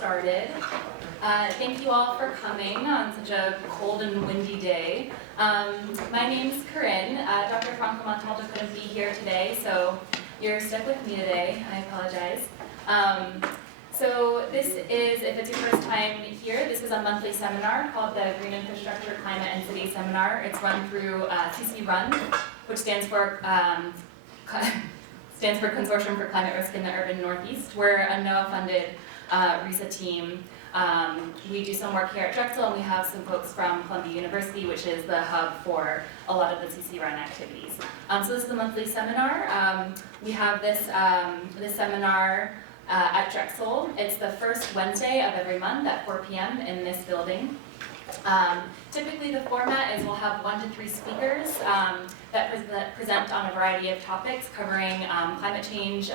started. Thank you all for coming on such a cold and windy day. My name's Corinne. Dr. Franco Montalto couldn't be here today, so you're stuck with me today. I apologize. So this is, if it's your first time here, this is a monthly seminar called the Green Infrastructure, Climate and City Seminar. It's run through CC Run, which stands for Consortium for Climate Risk in the Urban Northeast. We're a NOAA-funded RISA team. We do some work here at Drexel, and we have some folks from Columbia University, which is the hub for a lot of the CC Run activities. So this is a monthly seminar. We have this seminar at Drexel. It's the first Wednesday of every month at 4 p.m. in this building. Typically the format is we'll have 1 to 3 speakers that present on a variety of topics covering climate change,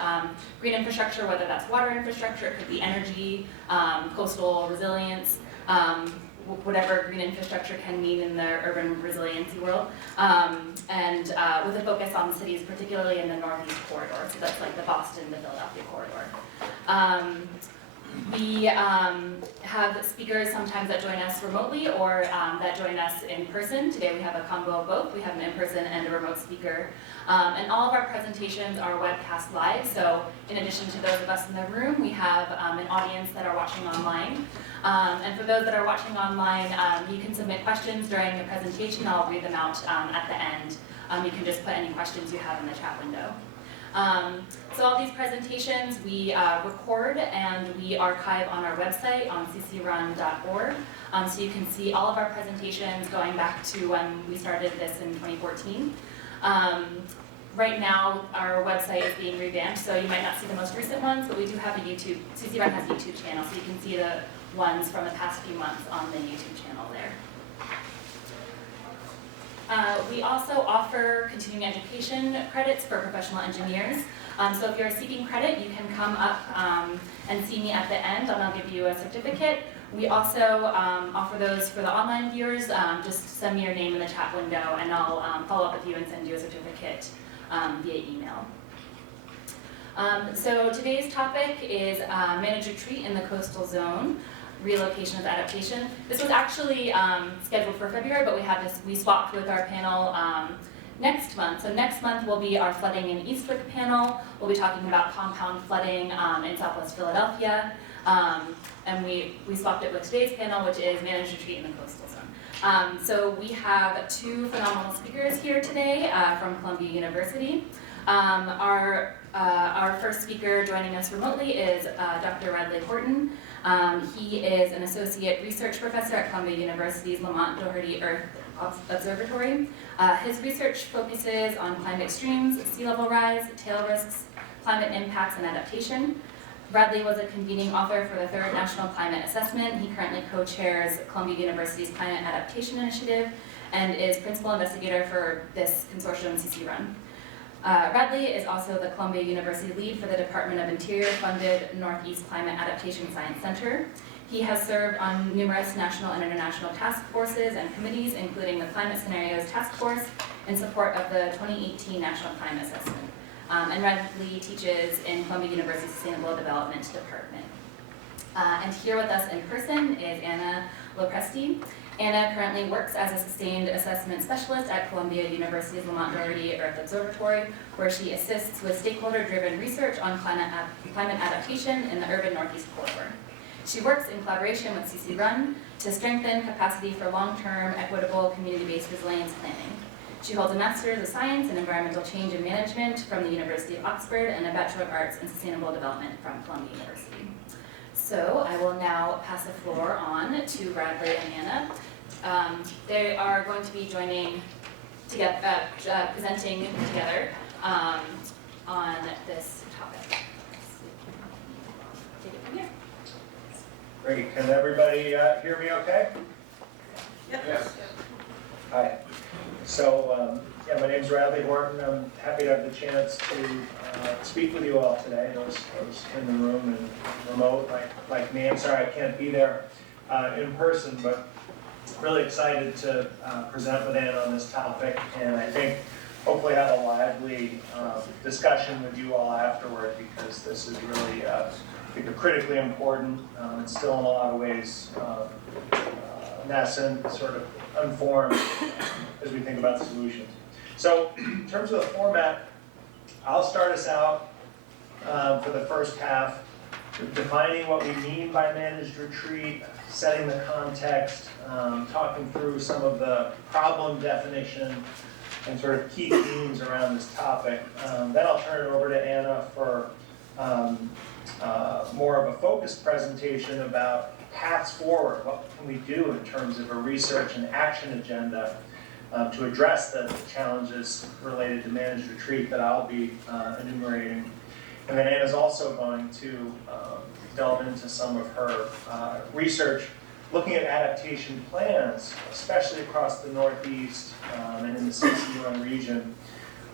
green infrastructure, whether that's water infrastructure, it could be energy, coastal resilience, whatever green infrastructure can mean in the urban resiliency world, and with a focus on cities, particularly in the Northeast corridor, so that's like the Boston to Philadelphia corridor. We have speakers sometimes that join us remotely or that join us in person. Today we have a combo of both. We have an in-person and a remote speaker. And all of our presentations are webcast live, so in addition to those of us in the room, we have an audience that are watching online. And for those that are watching online, you can submit questions during the presentation. I'll read them out at the end. You can just put any questions you have in the chat window. So all these presentations we record and we archive on our website on ccrun.org. So you can see all of our presentations going back to when we started this in 2014. Right now our website is being revamped, so you might not see the most recent ones, but we do have a YouTube, CC Run has a YouTube channel, so you can see the ones from the past few months on the YouTube channel there. We also offer continuing education credits for professional engineers. So if you're seeking credit, you can come up and see me at the end, and I'll give you a certificate. We also offer those for the online viewers. Just send me your name in the chat window, and I'll follow up with you and send you a certificate via email. So today's topic is manage retreat in the coastal zone. Relocation as adaptation. This was actually scheduled for February, but we swapped with our panel next month. So next month will be our flooding in Eastwick panel. We'll be talking about compound flooding in Southwest Philadelphia. And we swapped it with today's panel, which is managed retreat in the coastal zone. So we have 2 phenomenal speakers here today from Columbia University. Our first speaker joining us remotely is Dr. Radley Horton. He is an associate research professor at Columbia University's Lamont Doherty Earth Observatory. His research focuses on climate extremes, sea level rise, tail risks, climate impacts, and adaptation. Radley was a convening author for the 3rd National Climate Assessment. He currently co-chairs Columbia University's Climate Adaptation Initiative and is principal investigator for this consortium, CC Run. Radley is also the Columbia University lead for the Department of Interior-funded Northeast Climate Adaptation Science Center. He has served on numerous national and international task forces and committees, including the Climate Scenarios Task Force, in support of the 2018 National Climate Assessment. And Radley teaches in Columbia University's Sustainable Development Department. And here with us in person is Anna Lopresti. Anna currently works as a sustained assessment specialist at Columbia University's Lamont Doherty Earth Observatory, where she assists with stakeholder-driven research on climate adaptation in the urban Northeast corridor. She works in collaboration with CC Run to strengthen capacity for long-term, equitable, community-based resilience planning. She holds a Master's of Science in Environmental Change and Management from the University of Oxford and a Bachelor of Arts in Sustainable Development from Columbia University. So I will now pass the floor on to Radley and Anna. They are going to be joining together, presenting together on this topic. Take it from here. Great. Can everybody hear me okay? Yep. Yes. Hi. So, yeah, my name's Radley Horton. I'm happy to have the chance to speak with you all today. Those in the room and remote, like me. I'm sorry I can't be there in person, but really excited to present with Anna on this topic. And I think hopefully have a lively discussion with you all afterward, because this is really, I think, critically important. It's still in a lot of ways nascent, sort of unformed as we think about solutions. So in terms of the format, I'll start us out for the first half, defining what we mean by managed retreat, setting the context, talking through some of the problem definition and sort of key themes around this topic. Then I'll turn it over to Anna for more of a focused presentation about paths forward. What can we do in terms of a research and action agenda to address the challenges related to managed retreat that I'll be enumerating. And then Anna's also going to delve into some of her research, looking at adaptation plans, especially across the Northeast and in the Susquehanna region.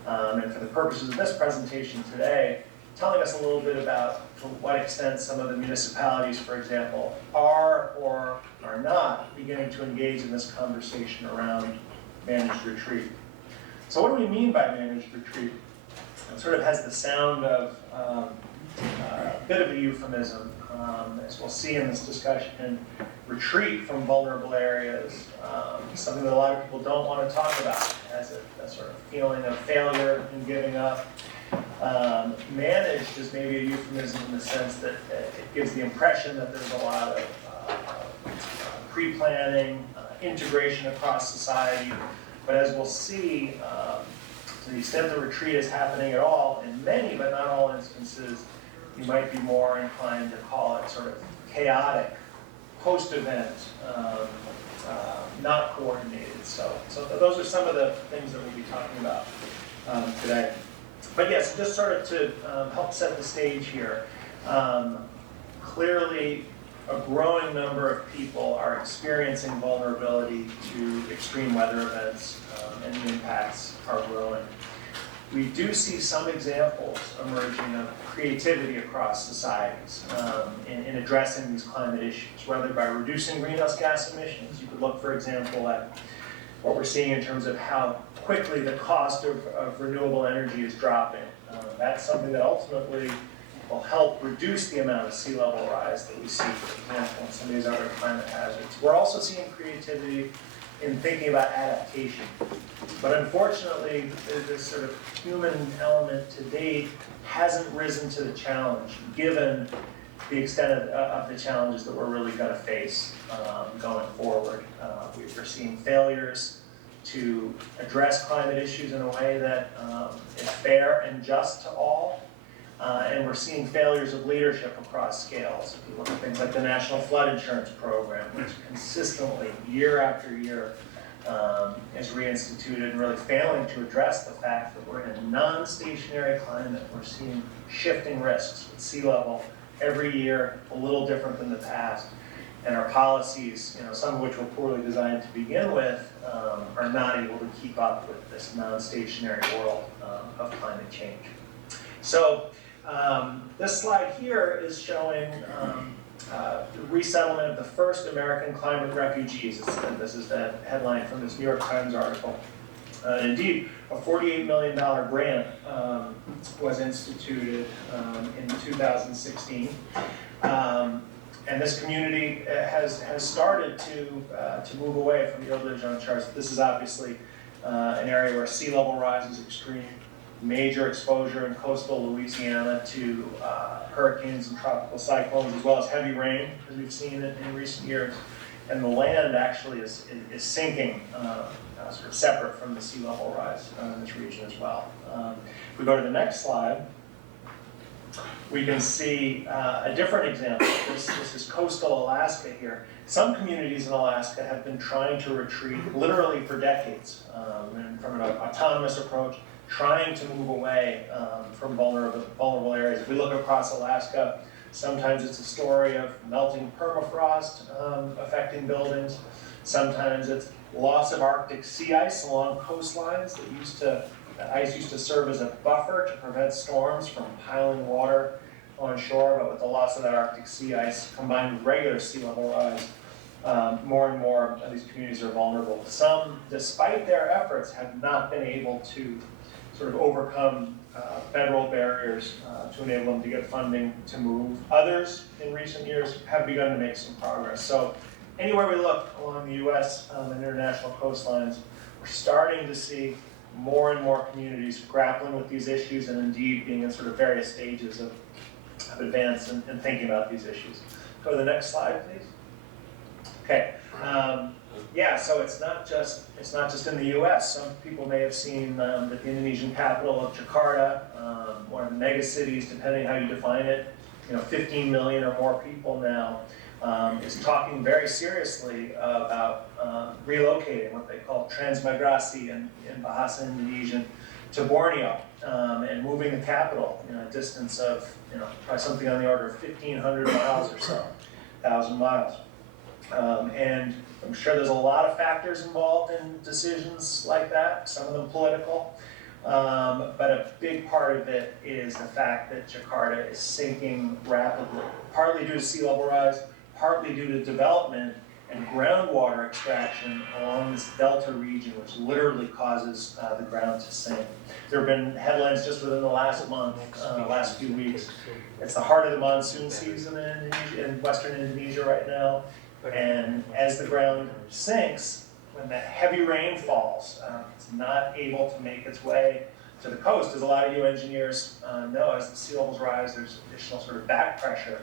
And for the purposes of this presentation today, telling us a little bit about to what extent some of the municipalities, for example, are or are not beginning to engage in this conversation around managed retreat. So what do we mean by managed retreat? It sort of has the sound of a bit of a euphemism, as we'll see in this discussion. Retreat from vulnerable areas, something that a lot of people don't want to talk about, as a sort of feeling of failure and giving up. Managed is maybe a euphemism in the sense that it gives the impression that there's a lot of pre-planning, integration across society. But as we'll see, to the extent the retreat is happening at all, in many but not all instances, you might be more inclined to call it sort of chaotic, post-event, not coordinated. So those are some of the things that we'll be talking about today. But yes, just sort of to help set the stage here, clearly a growing number of people are experiencing vulnerability to extreme weather events, and the impacts are growing. We do see some examples emerging of creativity across societies in addressing these climate issues, whether by reducing greenhouse gas emissions. You could look, for example, at what we're seeing in terms of how quickly the cost of renewable energy is dropping. That's something that ultimately will help reduce the amount of sea level rise that we see, for example, in some of these other climate hazards. We're also seeing creativity in thinking about adaptation. But unfortunately, this sort of human element to date hasn't risen to the challenge, given the extent of the challenges that we're really going to face going forward. We're seeing failures to address climate issues in a way that is fair and just to all. And we're seeing failures of leadership across scales. If you look at things like the National Flood Insurance Program, which consistently, year after year, is reinstituted and really failing to address the fact that we're in a non-stationary climate. We're seeing shifting risks with sea level every year, a little different than the past. And our policies, some of which were poorly designed to begin with, are not able to keep up with this non-stationary world of climate change. So this slide here is showing the resettlement of the first American climate refugees. This is the headline from this New York Times article. Indeed, a $48 million grant was instituted in 2016. And this community has started to move away from the Îles de Chartres. This is obviously an area where sea level rise is extreme, major exposure in coastal Louisiana to hurricanes and tropical cyclones, as well as heavy rain, as we've seen in recent years. And the land actually is sinking, sort of separate from the sea level rise in this region as well. If we go to the next slide, we can see a different example. This is coastal Alaska here. Some communities in Alaska have been trying to retreat literally for decades, and from an autonomous approach, trying to move away from vulnerable areas. If we look across Alaska, sometimes it's a story of melting permafrost affecting buildings. Sometimes it's loss of Arctic sea ice along coastlines that ice used to serve as a buffer to prevent storms from piling water on shore, but with the loss of that Arctic sea ice combined with regular sea level rise, more and more of these communities are vulnerable. Some, despite their efforts, have not been able to sort of overcome federal barriers to enable them to get funding to move. Others in recent years have begun to make some progress. So anywhere we look along the US and international coastlines, we're starting to see more and more communities grappling with these issues and indeed being in sort of various stages of advance and thinking about these issues. Go to the next slide, please. Okay. Yeah, so it's not just in the U.S. Some people may have seen that the Indonesian capital of Jakarta, one of the mega cities, depending how you define it, 15 million or more people now, is talking very seriously about relocating, what they call transmigrasi in Bahasa Indonesian, to Borneo, and moving the capital a distance of probably something on the order of 1,500 miles or so, 1,000 miles. And I'm sure there's a lot of factors involved in decisions like that, some of them political, but a big part of it is the fact that Jakarta is sinking rapidly, partly due to sea level rise, partly due to development and groundwater extraction along this delta region, which literally causes the ground to sink. There have been headlines just within the last month, last few weeks. It's the heart of the monsoon season in Western Indonesia right now. And as the ground sinks, when that heavy rain falls, it's not able to make its way to the coast. As a lot of you engineers know, as the sea levels rise, there's additional sort of back pressure,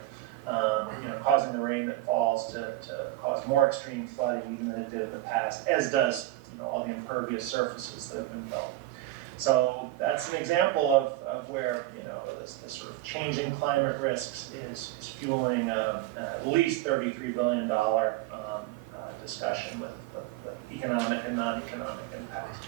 causing the rain that falls to cause more extreme flooding even than it did in the past, as does all the impervious surfaces that have been built. So that's an example of where this sort of changing climate risks is fueling at least $33 billion discussion with economic and non-economic impacts.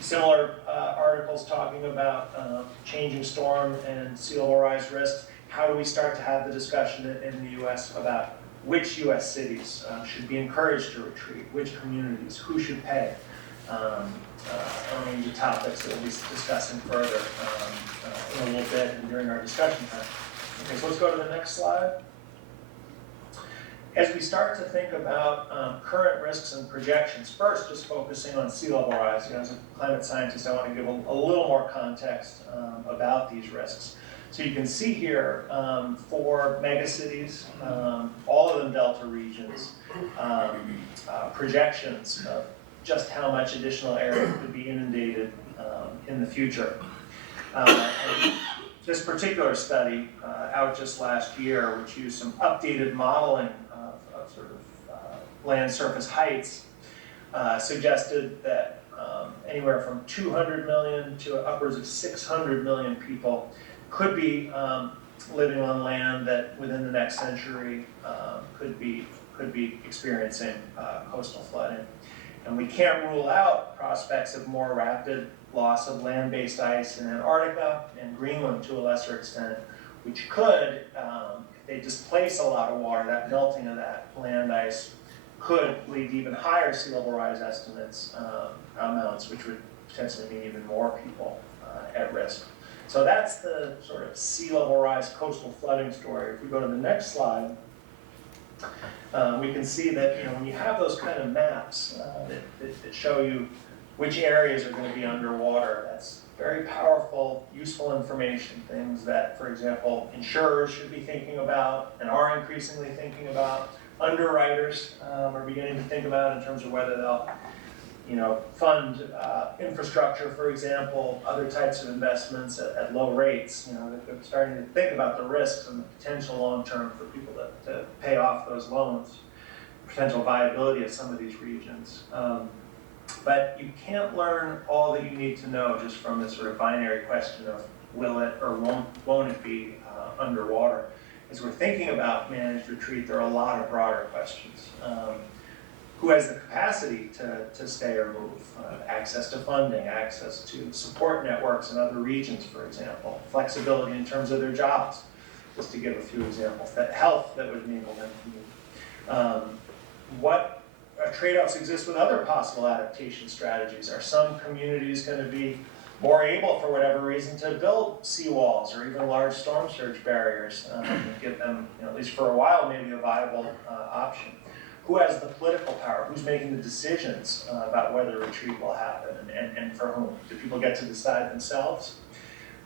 Similar articles talking about changing storm and sea level rise risks. How do we start to have the discussion in the U.S. about which U.S. cities should be encouraged to retreat, which communities, who should pay? A range of topics that we'll be discussing further in a little bit and during our discussion time. Okay, so let's go to the next slide. As we start to think about current risks and projections, first just focusing on sea level rise. As a climate scientist, I want to give a little more context about these risks. So you can see here 4 megacities, all of them delta regions, projections of just how much additional area could be inundated in the future. And this particular study, out just last year, which used some updated modeling of sort of land surface heights, suggested that anywhere from 200 million to upwards of 600 million people could be living on land that within the next century could be experiencing coastal flooding. And we can't rule out prospects of more rapid loss of land-based ice in Antarctica and Greenland to a lesser extent, which could, if they displace a lot of water, that melting of that land ice could lead to even higher sea level rise estimates, amounts, which would potentially mean even more people at risk. So that's the sort of sea level rise coastal flooding story. If we go to the next slide, we can see that when you have those kind of maps that show you which areas are going to be underwater, that's very powerful, useful information, things that, for example, insurers should be thinking about and are increasingly thinking about. Underwriters are beginning to think about in terms of whether they'll fund infrastructure, for example, other types of investments at low rates. They're starting to think about the risks and the potential long-term for people to pay off those loans, potential viability of some of these regions. But you can't learn all that you need to know just from this sort of binary question of will it or won't it be underwater. As we're thinking about managed retreat, there are a lot of broader questions. Who has the capacity to stay or move? Access to funding, access to support networks in other regions, for example. Flexibility in terms of their jobs, just to give a few examples. That health that would enable them to move. What trade-offs exist with other possible adaptation strategies? Are some communities going to be more able, for whatever reason, to build seawalls or even large storm surge barriers and give them, at least for a while, maybe a viable option? who has the political power, who's making the decisions about whether retreat will happen and for whom. Do people get to decide themselves?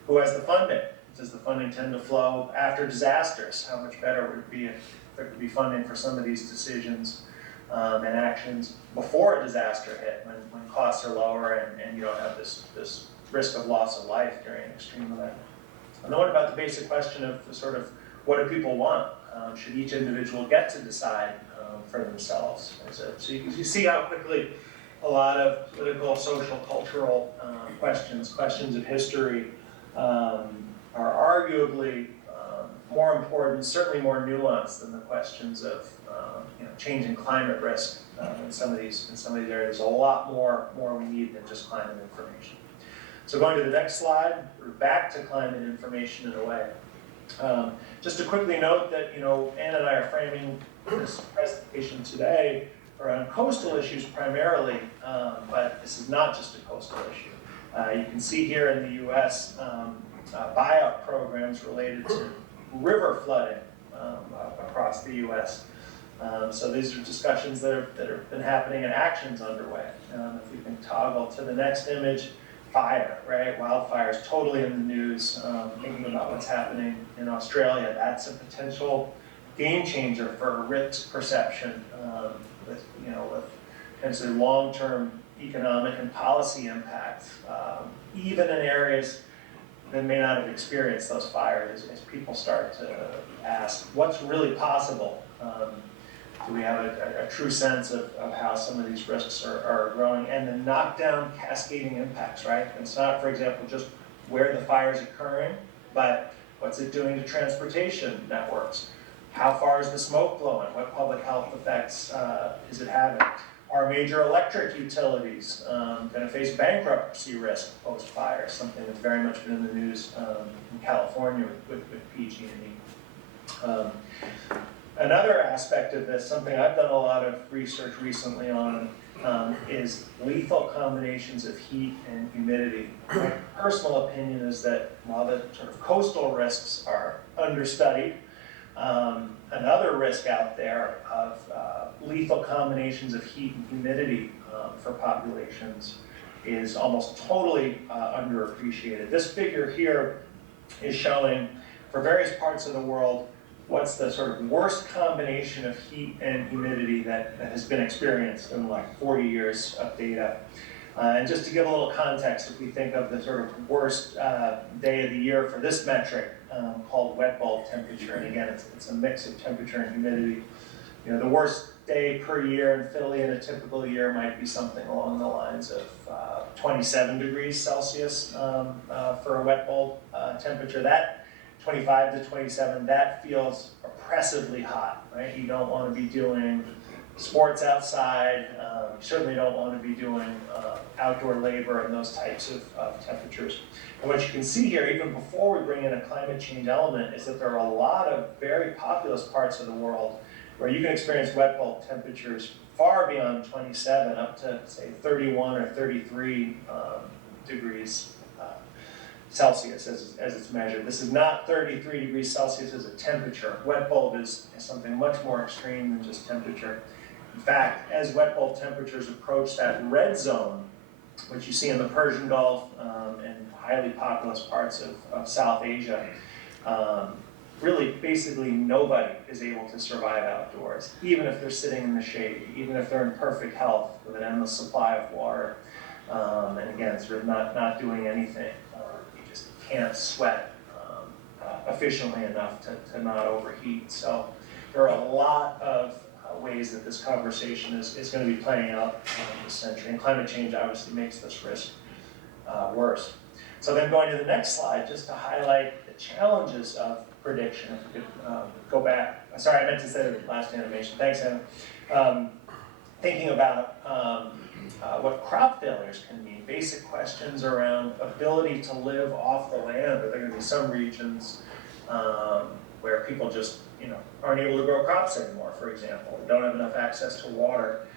Who has the funding? Does the funding tend to flow after disasters? How much better would it be if there could be funding for some of these decisions and actions before a disaster hit, when costs are lower and you don't have this risk of loss of life during an extreme event? And then what about the basic question of sort of what do people want? Should each individual get to decide for themselves? So you see how quickly a lot of political, social, cultural questions of history are arguably more important, certainly more nuanced than the questions of changing climate risk in some of these areas. There's a lot more we need than just climate information. So going to the next slide, we're back to climate information in a way. Just to quickly note that Ann and I are framing this presentation today around coastal issues primarily, but this is not just a coastal issue. You can see here in the U.S. Buyout programs related to river flooding across the U.S. So these are discussions that have been happening and actions underway. If we can toggle to the next image, fire, right? Wildfires totally in the news. Thinking about what's happening in Australia, that's a potential game changer for risk perception with potentially long-term economic and policy impacts, even in areas that may not have experienced those fires, as people start to ask, what's really possible? Do we have a true sense of how some of these risks are growing? And the knockdown cascading impacts, right? It's not, for example, just where the fire is occurring, but what's it doing to transportation networks? How far is the smoke blowing? What public health effects is it having? Are major electric utilities going to face bankruptcy risk post-fire? Something that's very much been in the news in California with PG&E. Another aspect of this, something I've done a lot of research recently on, is lethal combinations of heat and humidity. My personal opinion is that while the sort of coastal risks are understudied, another risk out there of lethal combinations of heat and humidity for populations is almost totally underappreciated. This figure here is showing, for various parts of the world, what's the sort of worst combination of heat and humidity that has been experienced in like 40 years of data. And just to give a little context, if we think of the sort of worst day of the year for this metric, called wet bulb temperature, and again, it's a mix of temperature and humidity. The worst day per year in Philly in a typical year might be something along the lines of 27 degrees Celsius for a wet bulb temperature. That 25 to 27, that feels oppressively hot, right? You don't want to be doing sports outside. You certainly don't want to be doing outdoor labor and those types of temperatures. And what you can see here, even before we bring in a climate change element, is that there are a lot of very populous parts of the world where you can experience wet bulb temperatures far beyond 27, up to, say, 31 or 33 degrees Celsius as it's measured. This is not 33 degrees Celsius as a temperature. Wet bulb is something much more extreme than just temperature. In fact, as wet bulb temperatures approach that red zone, which you see in the Persian Gulf and highly populous parts of South Asia, really basically nobody is able to survive outdoors, even if they're sitting in the shade, even if they're in perfect health with an endless supply of water, and again, sort of not doing anything. You just can't sweat efficiently enough to not overheat. So there are a lot of ways that this conversation is going to be playing out this century, and climate change obviously makes this risk worse. So then going to the next slide, just to highlight the challenges of prediction. If we could go back. Sorry, I meant to say the last animation. Thanks, Anna. Thinking about what crop failures can mean, basic questions around ability to live off the land. Are there going to be some regions where people just aren't able to grow crops anymore, for example, or don't have enough access to water?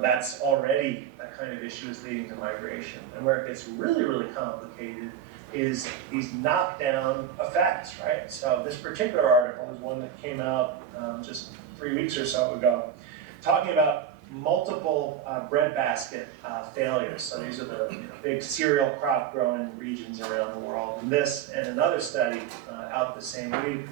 That's already that kind of issue is leading to migration. And where it gets really, really complicated is these knockdown effects, right? So this particular article is one that came out just 3 weeks or so ago, talking about multiple breadbasket failures. So these are the big cereal crop growing regions around the world. And this and another study out the same week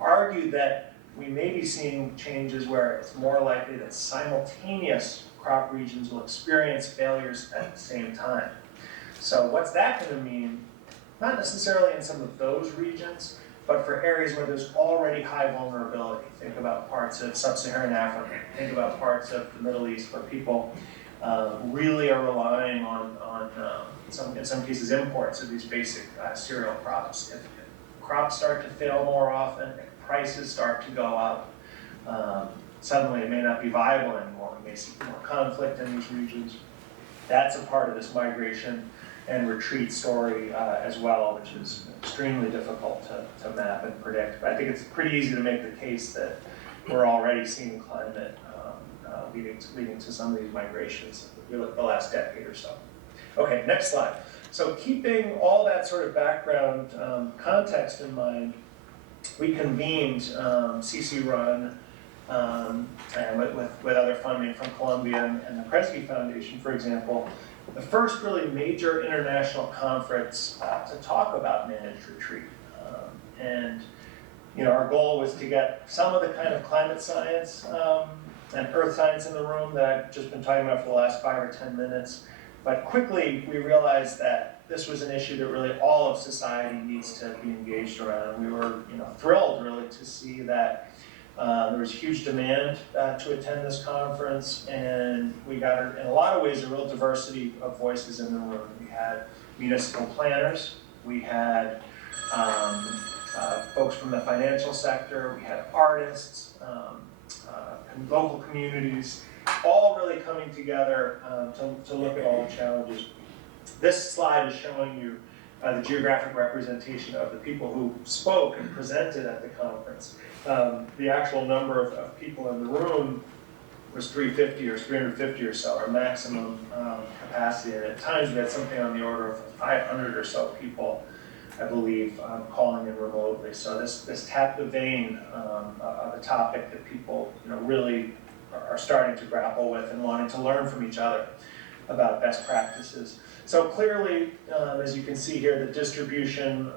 argued that we may be seeing changes where it's more likely that simultaneous crop regions will experience failures at the same time. So what's that going to mean? Not necessarily in some of those regions, but for areas where there's already high vulnerability. Think about parts of sub-Saharan Africa. Think about parts of the Middle East where people really are relying on in some cases, imports of these basic cereal crops. If crops start to fail more often, if prices start to go up, suddenly it may not be viable anymore. We may see more conflict in these regions. That's a part of this migration and retreat story as well, which is extremely difficult to map and predict. But I think it's pretty easy to make the case that we're already seeing climate leading to some of these migrations in the last decade or so. Okay, next slide. So keeping all that sort of background context in mind, we convened CC-run and with other funding from Columbia and the Lopresti Foundation, for example, the first really major international conference to talk about managed retreat. And our goal was to get some of the kind of climate science and earth science in the room that I've just been talking about for the last 5 or 10 minutes. But quickly, we realized that this was an issue that really all of society needs to be engaged around. We were thrilled, really, to see that there was huge demand to attend this conference, and we got, in a lot of ways, a real diversity of voices in the room. We had municipal planners, we had folks from the financial sector, we had artists, local communities, all really coming together to look at all the challenges. This slide is showing you the geographic representation of the people who spoke and presented at the conference. The actual number of people in the room was 350 or 350 or so, our maximum capacity. And at times we had something on the order of 500 or so people, I believe, calling in remotely. So this tapped the vein of a topic that people really are starting to grapple with and wanting to learn from each other about best practices. So clearly, as you can see here, the distribution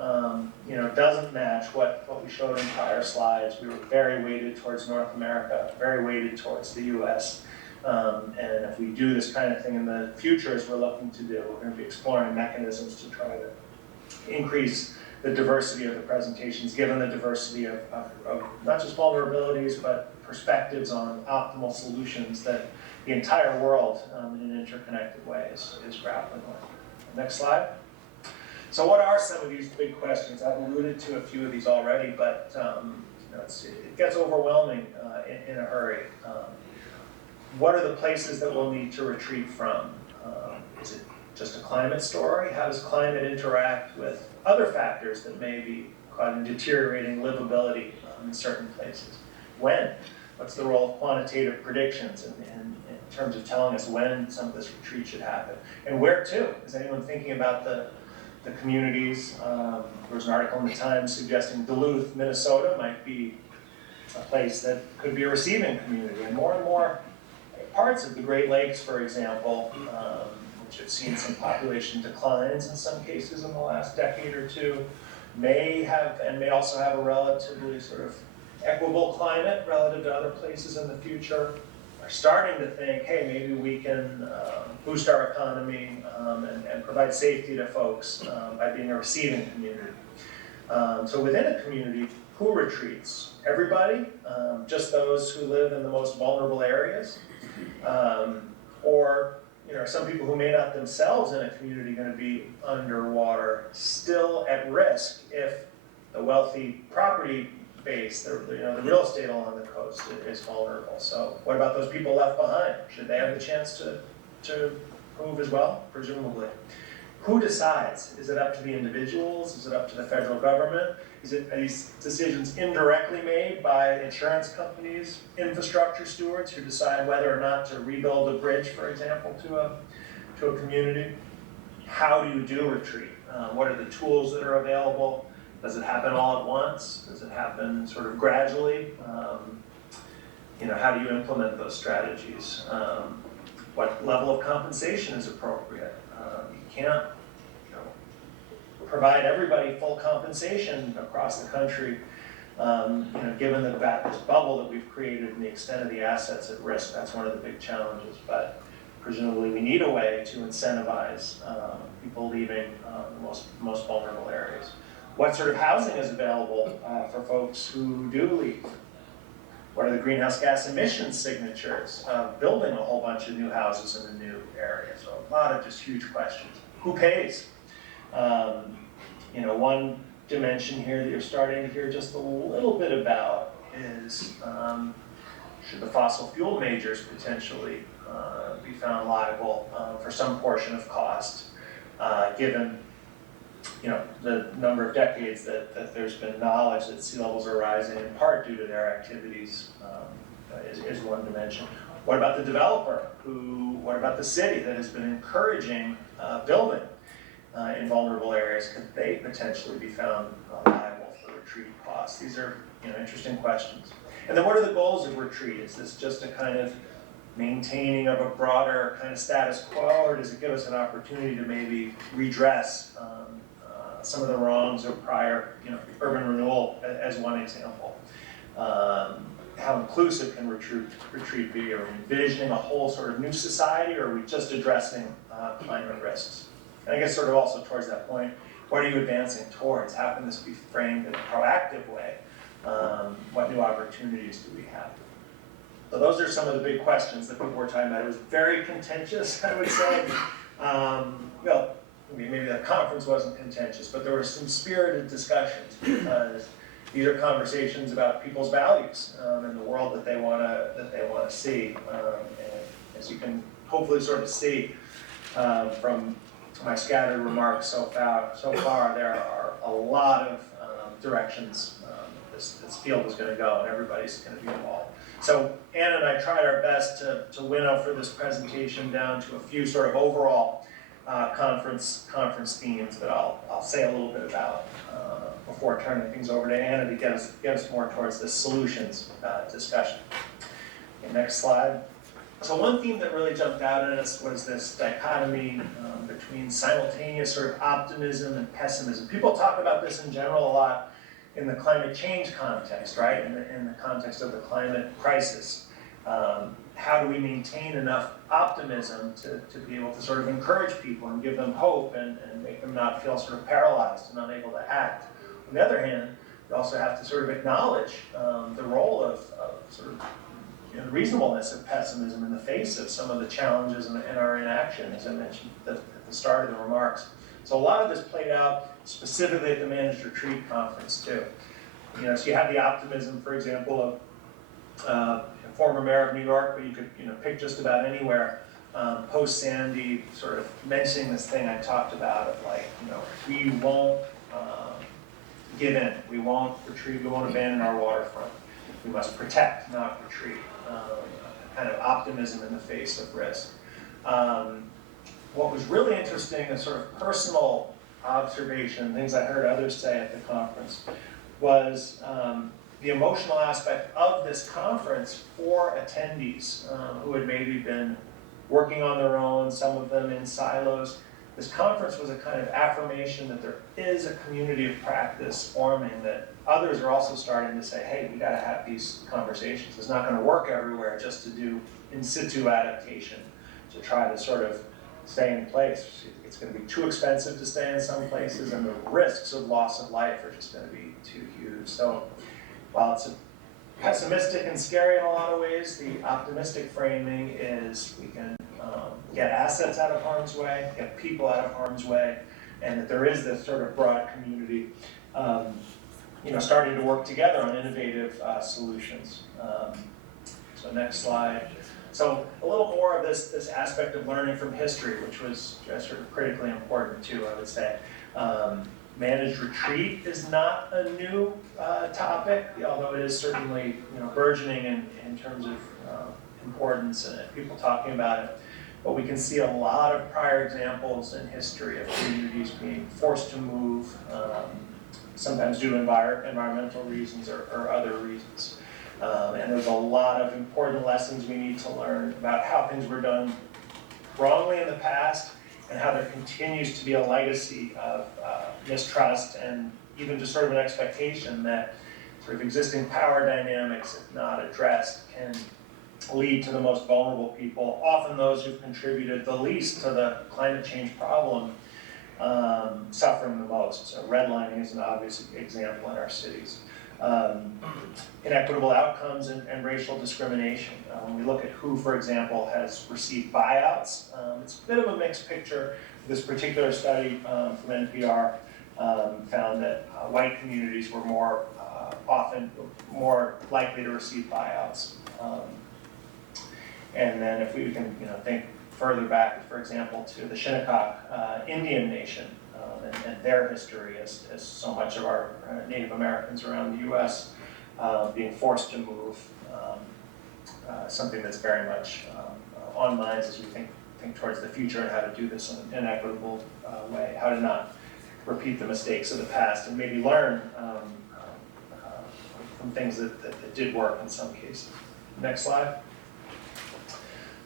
doesn't match what we showed in prior slides. We were very weighted towards North America, very weighted towards the US. And if we do this kind of thing in the future, as we're looking to do, we're going to be exploring mechanisms to try to increase the diversity of the presentations, given the diversity of not just vulnerabilities, but perspectives on optimal solutions that the entire world in an interconnected way is grappling with. Next slide. So what are some of these big questions? I've alluded to a few of these already, but it gets overwhelming in a hurry. What are the places that we'll need to retreat from? Is it just a climate story? How does climate interact with other factors that may be causing deteriorating livability in certain places? When? What's the role of quantitative predictions in terms of telling us when some of this retreat should happen? And where to? Is anyone thinking about the communities? There was an article in the Times suggesting Duluth, Minnesota might be a place that could be a receiving community. And more parts of the Great Lakes, for example, which have seen some population declines in some cases in the last decade or two, may also have a relatively sort of equable climate relative to other places in the future, are starting to think, hey, maybe we can boost our economy and provide safety to folks by being a receiving community. So within a community, who retreats? Everybody? Just those who live in the most vulnerable areas? Or some people who may not themselves in a community going to be underwater, still at risk if the wealthy property base, the real estate along the coast is vulnerable. So what about those people left behind? Should they have the chance to move as well? Presumably. Who decides? Is it up to the individuals? Is it up to the federal government? Are these decisions indirectly made by insurance companies, infrastructure stewards who decide whether or not to rebuild a bridge, for example, to a community? How do you do retreat? What are the tools that are available? Does it happen all at once? Does it happen sort of gradually? how do you implement those strategies? What level of compensation is appropriate? You can't provide everybody full compensation across the country, given this bubble that we've created and the extent of the assets at risk. That's one of the big challenges, but presumably we need a way to incentivize people leaving the most vulnerable areas. What sort of housing is available for folks who do leave? What are the greenhouse gas emissions signatures of building a whole bunch of new houses in a new area? So a lot of just huge questions. Who pays? One dimension here that you're starting to hear just a little bit about is should the fossil fuel majors potentially be found liable for some portion of cost, given the number of decades that there's been knowledge that sea levels are rising in part due to their activities is one dimension. What about the developer? What about the city that has been encouraging building in vulnerable areas? Could they potentially be found liable for retreat costs? These are interesting questions. And then what are the goals of retreat? Is this just a kind of maintaining of a broader kind of status quo, or does it give us an opportunity to maybe redress some of the wrongs of prior urban renewal as one example? How inclusive can retreat be? Are we envisioning a whole sort of new society, or are we just addressing climate risks? And I guess sort of also towards that point, what are you advancing towards? How can this be framed in a proactive way? What new opportunities do we have? So those are some of the big questions that people were talking about. It was very contentious, I would say. Well, maybe the conference wasn't contentious, but there were some spirited discussions because these are conversations about people's values and the world that they want to see. And as you can hopefully sort of see from my scattered remarks so far, there are a lot of directions this field is going to go, and everybody's going to be involved. So Anna and I tried our best to winnow for this presentation down to a few sort of overall conference themes that I'll say a little bit about before turning things over to Anna to get us more towards the solutions discussion. Okay, next slide. So one theme that really jumped out at us was this dichotomy between simultaneous sort of optimism and pessimism. People talk about this in general a lot in the climate change context, right? In the context of the climate crisis. How do we maintain enough optimism to be able to sort of encourage people and give them hope and make them not feel sort of paralyzed and unable to act? On the other hand, you also have to sort of acknowledge the role of sort of the reasonableness of pessimism in the face of some of the challenges in our inaction, as I mentioned at the start of the remarks. So a lot of this played out specifically at the Managed Retreat Conference too. So you have the optimism, for example, of former mayor of New York, but you could pick just about anywhere post-Sandy, sort of mentioning this thing I talked about of like, we won't give in, we won't retreat, we won't abandon our waterfront. We must protect, not retreat. Kind of optimism in the face of risk. What was really interesting, a sort of personal observation, things I heard others say at the conference, was the emotional aspect of this conference for attendees who had maybe been working on their own, some of them in silos. This conference was a kind of affirmation that there is a community of practice forming, that others are also starting to say, hey, we got to have these conversations. It's not going to work everywhere just to do in situ adaptation, to try to sort of stay in place. It's going to be too expensive to stay in some places, and the risks of loss of life are just going to be too huge. So while it's pessimistic and scary in a lot of ways, the optimistic framing is we can get assets out of harm's way, get people out of harm's way, and that there is this sort of broad community starting to work together on innovative solutions. So next slide. So a little more of this aspect of learning from history, which was sort of critically important too, I would say. Managed retreat is not a new topic, although it is certainly burgeoning in terms of importance and people talking about it. But we can see a lot of prior examples in history of communities being forced to move, sometimes due to environmental reasons or other reasons. And there's a lot of important lessons we need to learn about how things were done wrongly in the past and how there continues to be a legacy of mistrust and even just sort of an expectation that sort of existing power dynamics, if not addressed, can lead to the most vulnerable people, often those who've contributed the least to the climate change problem, suffering the most. So redlining is an obvious example in our cities. Inequitable outcomes and racial discrimination. When we look at who, for example, has received buyouts, it's a bit of a mixed picture. This particular study from NPR found that white communities were often more likely to receive buyouts. And then if we can think further back, for example, to the Shinnecock Indian Nation and their history as so much of our Native Americans around the U.S. Being forced to move, something that's very much on minds as we think towards the future and how to do this in an equitable way, how to not repeat the mistakes of the past and maybe learn from things that did work in some cases. Next slide.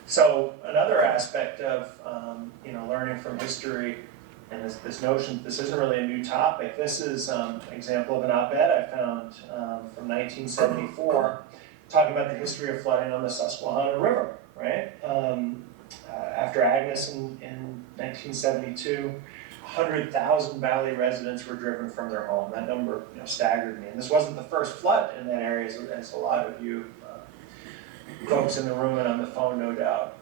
So another aspect of learning from history and this notion, this isn't really a new topic. This is an example of an op-ed I found from 1974 talking about the history of flooding on the Susquehanna River, right? After Agnes in 1972, 100,000 Valley residents were driven from their home. That number staggered me. And this wasn't the first flood in that area, as a lot of you folks in the room and on the phone no doubt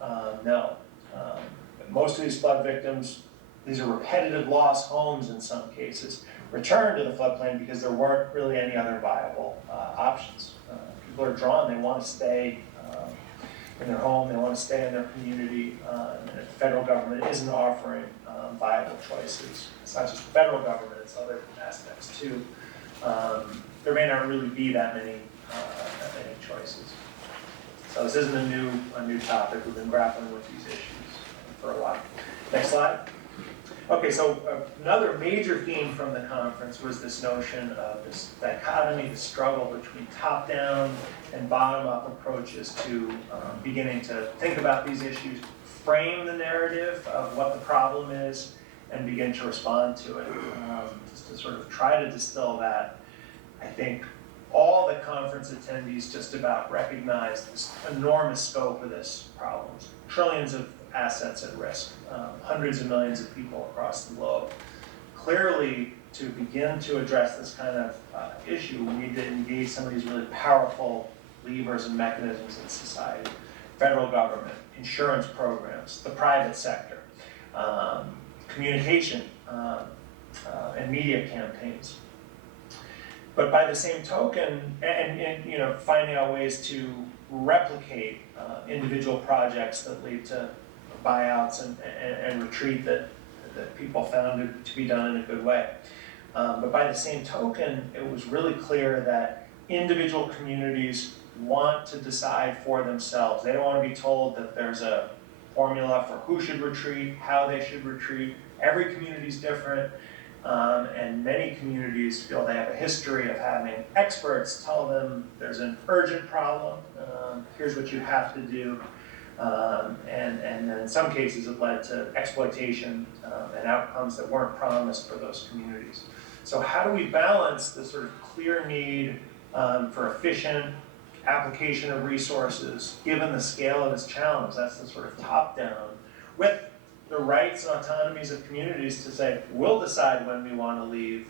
know. But most of these flood victims, these are repetitive lost homes in some cases, returned to the floodplain because there weren't really any other viable options. People are drawn, they want to stay in their home, they want to stay in their community, and if the federal government isn't offering viable choices, it's not just the federal government, it's other aspects too. There may not really be that many choices. So this isn't a new topic. We've been grappling with these issues for a while. Next slide. Okay, so another major theme from the conference was this notion of this dichotomy, the struggle between top-down and bottom-up approaches to beginning to think about these issues, frame the narrative of what the problem is, and begin to respond to it. Just to sort of try to distill that, I think all the conference attendees just about recognized this enormous scope of this problem. Trillions of assets at risk, hundreds of millions of people across the globe. Clearly, to begin to address this kind of issue, we need to engage some of these really powerful levers and mechanisms in society. Federal government, insurance programs, the private sector, communication, and media campaigns. But by the same token, and finding out ways to replicate individual projects that lead to buyouts and retreat that people found it to be done in a good way. But by the same token, it was really clear that individual communities want to decide for themselves. They don't want to be told that there's a formula for who should retreat, how they should retreat. Every community is different. And many communities feel they have a history of having experts tell them there's an urgent problem, here's what you have to do. And then in some cases it led to exploitation and outcomes that weren't promised for those communities. So how do we balance the sort of clear need for efficient application of resources, given the scale of this challenge, that's the sort of top-down, with the rights and autonomies of communities to say, we'll decide when we want to leave,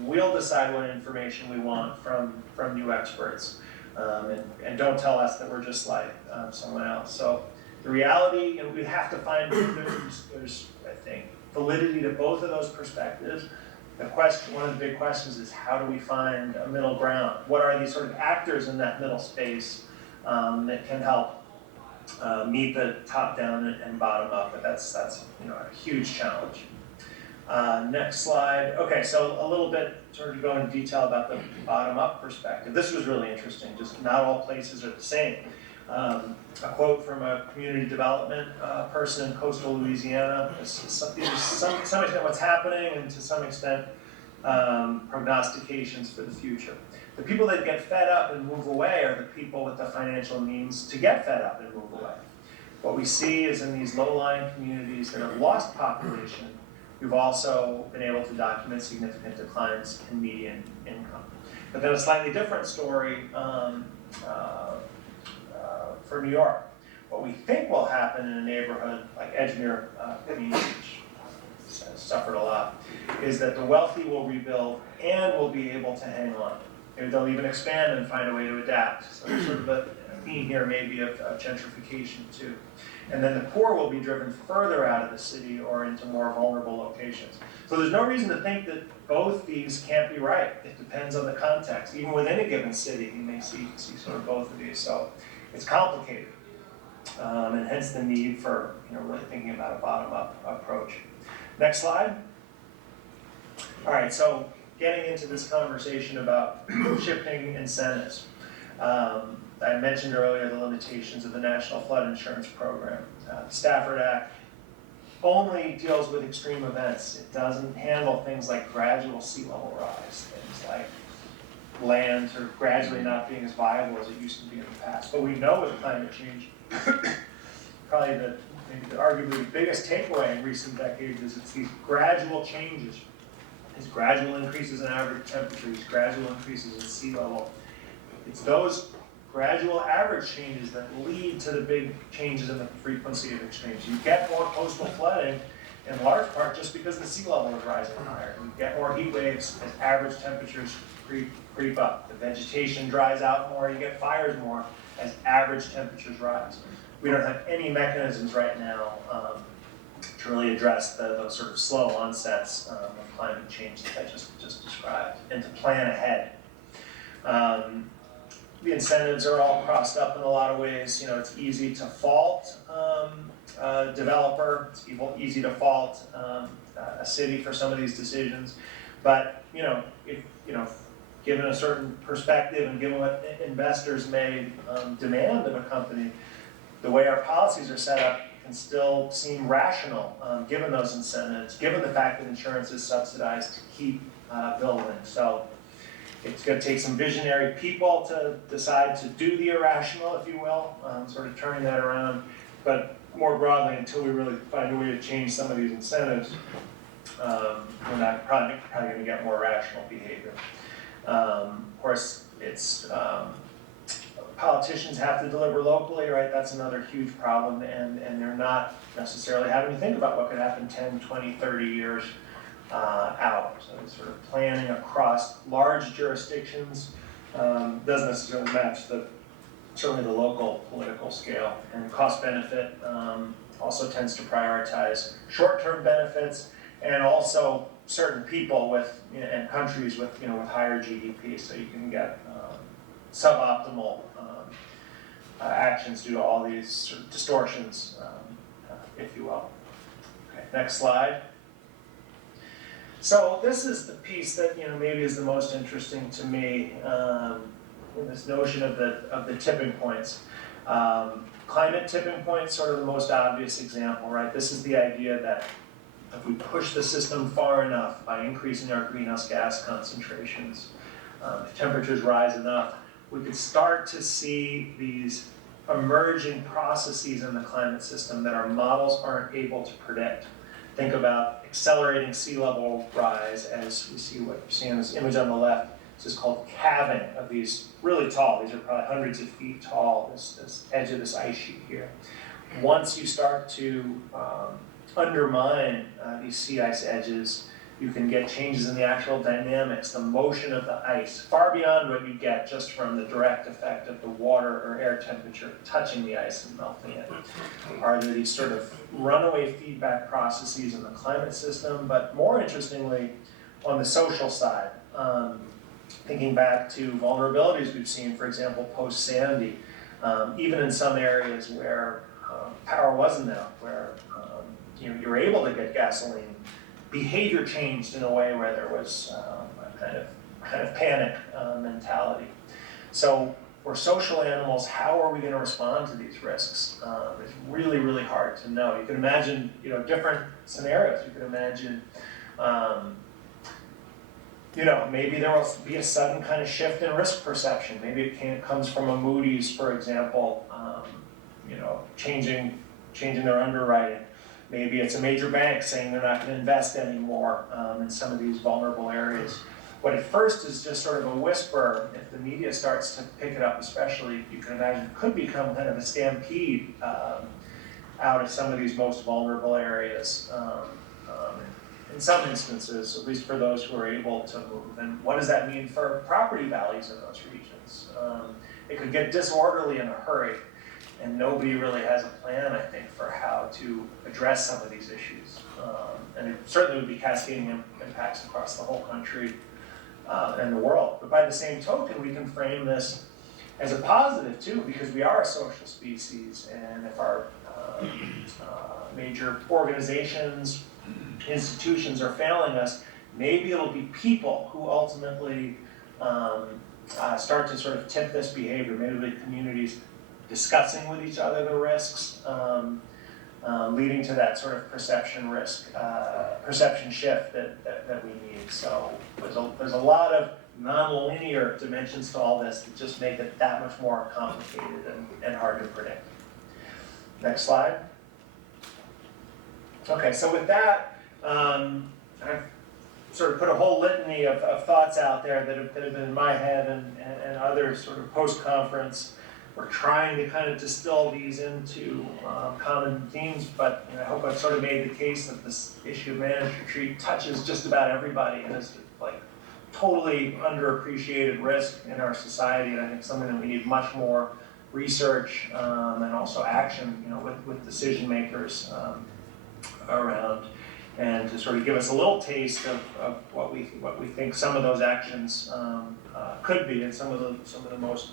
we'll decide what information we want from new experts, and don't tell us that we're just like someone else. So the reality, and we have to find, there's I think, validity to both of those perspectives. The question, one of the big questions is, how do we find a middle ground? What are these sort of actors in that middle space that can help meet the top-down and bottom-up? But that's a huge challenge. Next slide. Okay, so a little bit sort of go into detail about the bottom-up perspective. This was really interesting. Just not all places are the same. A quote from a community development person in coastal Louisiana. To some extent what's happening, and to some extent prognostications for the future. The people that get fed up and move away are the people with the financial means to get fed up and move away. What we see is in these low-lying communities that have lost population, we've also been able to document significant declines in median income. But then a slightly different story for New York. What we think will happen in a neighborhood like Edgemere, which has suffered a lot, is that the wealthy will rebuild and will be able to hang on. Maybe they'll even expand and find a way to adapt. So there's sort of a theme here maybe of gentrification too. And then the poor will be driven further out of the city or into more vulnerable locations. So there's no reason to think that both these can't be right. It depends on the context. Even within a given city, you may see sort of both of these. So it's complicated. And hence the need for really thinking about a bottom-up approach. Next slide. All right, so getting into this conversation about shifting incentives. I mentioned earlier the limitations of the National Flood Insurance Program. The Stafford Act only deals with extreme events. It doesn't handle things like gradual sea level rise, things like land sort of gradually not being as viable as it used to be in the past. But we know with climate change, probably maybe arguably the biggest takeaway in recent decades is it's these gradual changes, these gradual increases in average temperature, these gradual increases in sea level. It's those gradual average changes that lead to the big changes in the frequency of extremes. You get more coastal flooding in large part just because the sea level is rising higher. You get more heat waves as average temperatures creep up. The vegetation dries out more, you get fires more as average temperatures rise. We don't have any mechanisms right now to really address those sort of slow onsets of climate change that I just described, and to plan ahead. The incentives are all crossed up in a lot of ways. It's easy to fault a developer. It's easy to fault a city for some of these decisions. But if given a certain perspective and given what investors may demand of a company, the way our policies are set up can still seem rational given those incentives, given the fact that insurance is subsidized to keep building. So it's going to take some visionary people to decide to do the irrational, if you will, sort of turning that around. But more broadly, until we really find a way to change some of these incentives, we're not probably going to get more rational behavior. Of course, it's politicians have to deliver locally, right? That's another huge problem, and they're not necessarily having to think about what could happen 10, 20, 30 years out. So it's sort of planning across large jurisdictions doesn't necessarily match certainly the local political scale. And cost benefit also tends to prioritize short-term benefits and also certain people and countries with higher GDP, so you can get suboptimal actions due to all these sort of distortions, if you will. Okay, next slide. So this is the piece that maybe is the most interesting to me, this notion of the tipping points. Climate tipping point, sort of the most obvious example, right? This is the idea that if we push the system far enough by increasing our greenhouse gas concentrations, if temperatures rise enough, we could start to see these emerging processes in the climate system that our models aren't able to predict. Think about accelerating sea level rise, as we see what you see in this image on the left. This is called calving of these really tall, these are probably hundreds of feet tall, this edge of this ice sheet here. Once you start to undermine these sea ice edges, you can get changes in the actual dynamics, the motion of the ice, far beyond what you get just from the direct effect of the water or air temperature touching the ice and melting it. Are there these sort of runaway feedback processes in the climate system? But more interestingly, on the social side, thinking back to vulnerabilities we've seen, for example, post-Sandy, even in some areas where power wasn't out, where you were able to get gasoline, behavior changed in a way where there was a kind of panic mentality. So for social animals, how are we going to respond to these risks? It's really, really hard to know. You can imagine different scenarios. You can imagine maybe there will be a sudden kind of shift in risk perception. Maybe it comes from a Moody's, for example, changing their underwriting. Maybe it's a major bank saying they're not going to invest anymore in some of these vulnerable areas. What at first is just sort of a whisper, if the media starts to pick it up especially, you can imagine it could become kind of a stampede out of some of these most vulnerable areas. In some instances, at least for those who are able to move. And what does that mean for property values in those regions? It could get disorderly in a hurry, and nobody really has a plan, I think, for how to address some of these issues. And it certainly would be cascading impacts across the whole country and the world. But by the same token, we can frame this as a positive too, because we are a social species, and if our major organizations, institutions are failing us, maybe it'll be people who ultimately start to sort of tip this behavior. Maybe it'll be communities discussing with each other the risks, leading to that sort of perception shift that we need. So there's a lot of non-linear dimensions to all this that just make it that much more complicated and hard to predict. Next slide. Okay, so with that, I've sort of put a whole litany of thoughts out there that have been in my head and others sort of post-conference. We're trying to kind of distill these into common themes, but I hope I've sort of made the case that this issue of managed retreat touches just about everybody and is like totally underappreciated risk in our society, and I think something that we need much more research and also action, with decision makers around, and to sort of give us a little taste of what we think some of those actions could be, and some of the most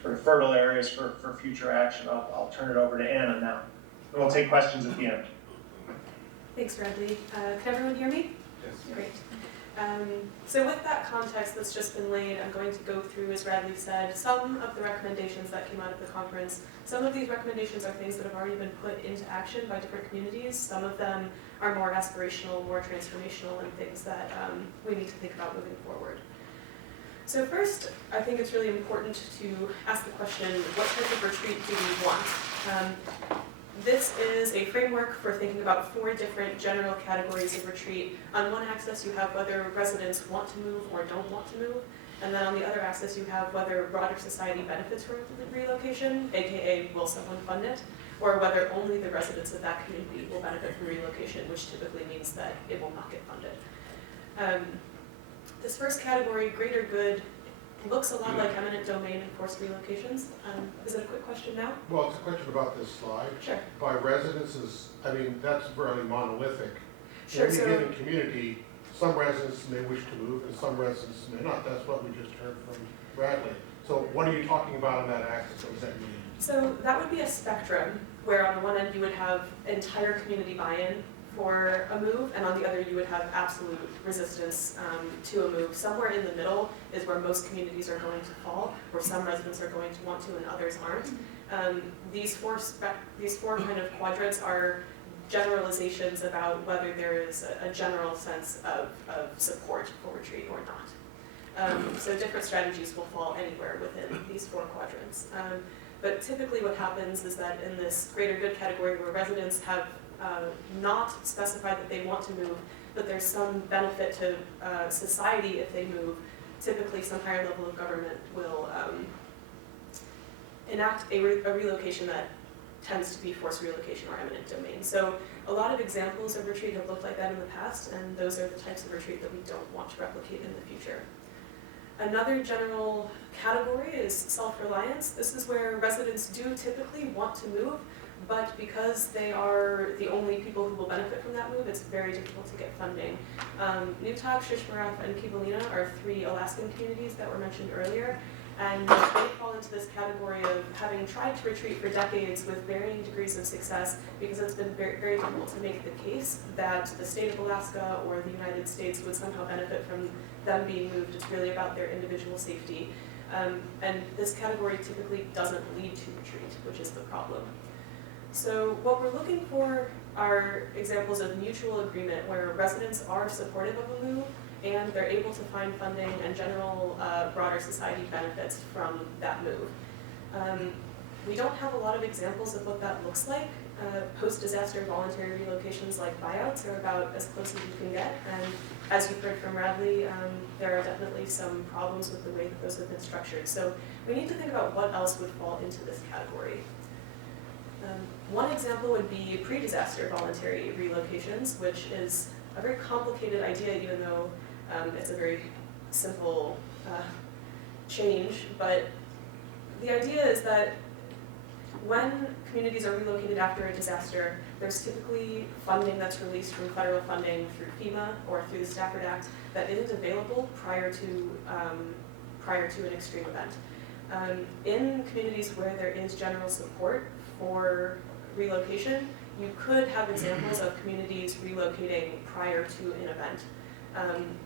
sort of fertile areas for future action. I'll turn it over to Anna now, and we'll take questions at the end. Thanks, Radley. Can everyone hear me? Yes. Great. So with that context that's just been laid, I'm going to go through, as Radley said, some of the recommendations that came out of the conference. Some of these recommendations are things that have already been put into action by different communities. Some of them are more aspirational, more transformational, and things that we need to think about moving forward. So first, I think it's really important to ask the question, what type of retreat do we want? This is a framework for thinking about 4 different general categories of retreat. On one axis, you have whether residents want to move or don't want to move. And then on the other axis, you have whether broader society benefits from relocation, aka will someone fund it, or whether only the residents of that community will benefit from relocation, which typically means that it will not get funded. This first category, greater good, looks a lot like eminent domain and forced relocations. Is it a quick question now? Well, it's a question about this slide. Sure. By residences, that's fairly monolithic. Sure. In any given community, some residents may wish to move and some residents may not. That's what we just heard from Radley. So what are you talking about on that axis? What does that mean? So that would be a spectrum where on the one end you would have entire community buy-in for a move, and on the other you would have absolute resistance to a move. Somewhere in the middle is where most communities are going to fall, where some residents are going to want to and others aren't. These four kind of quadrants are generalizations about whether there is a general sense of support for retreat or not. So different strategies will fall anywhere within these 4 quadrants. But typically what happens is that in this greater good category where residents have not specified that they want to move, but there's some benefit to society if they move, typically some higher level of government will enact a relocation that tends to be forced relocation or eminent domain. So a lot of examples of retreat have looked like that in the past, and those are the types of retreat that we don't want to replicate in the future. Another general category is self-reliance. This is where residents do typically want to move, but because they are the only people who will benefit from that move, it's very difficult to get funding. Newtok, Shishmaref, and Kivalina are 3 Alaskan communities that were mentioned earlier, and they fall into this category of having tried to retreat for decades with varying degrees of success because it's been very, very difficult to make the case that the state of Alaska or the United States would somehow benefit from them being moved. It's really about their individual safety. And this category typically doesn't lead to retreat, which is the problem. So what we're looking for are examples of mutual agreement where residents are supportive of a move and they're able to find funding and general broader society benefits from that move. We don't have a lot of examples of what that looks like. Post-disaster voluntary relocations like buyouts are about as close as you can get, and as you've heard from Radley, there are definitely some problems with the way that those have been structured. So we need to think about what else would fall into this category. One example would be pre-disaster voluntary relocations, which is a very complicated idea, even though it's a very simple change. But the idea is that when communities are relocated after a disaster, there's typically funding that's released from federal funding through FEMA or through the Stafford Act that isn't available prior to an extreme event. In communities where there is general support for relocation, you could have examples of communities relocating prior to an event.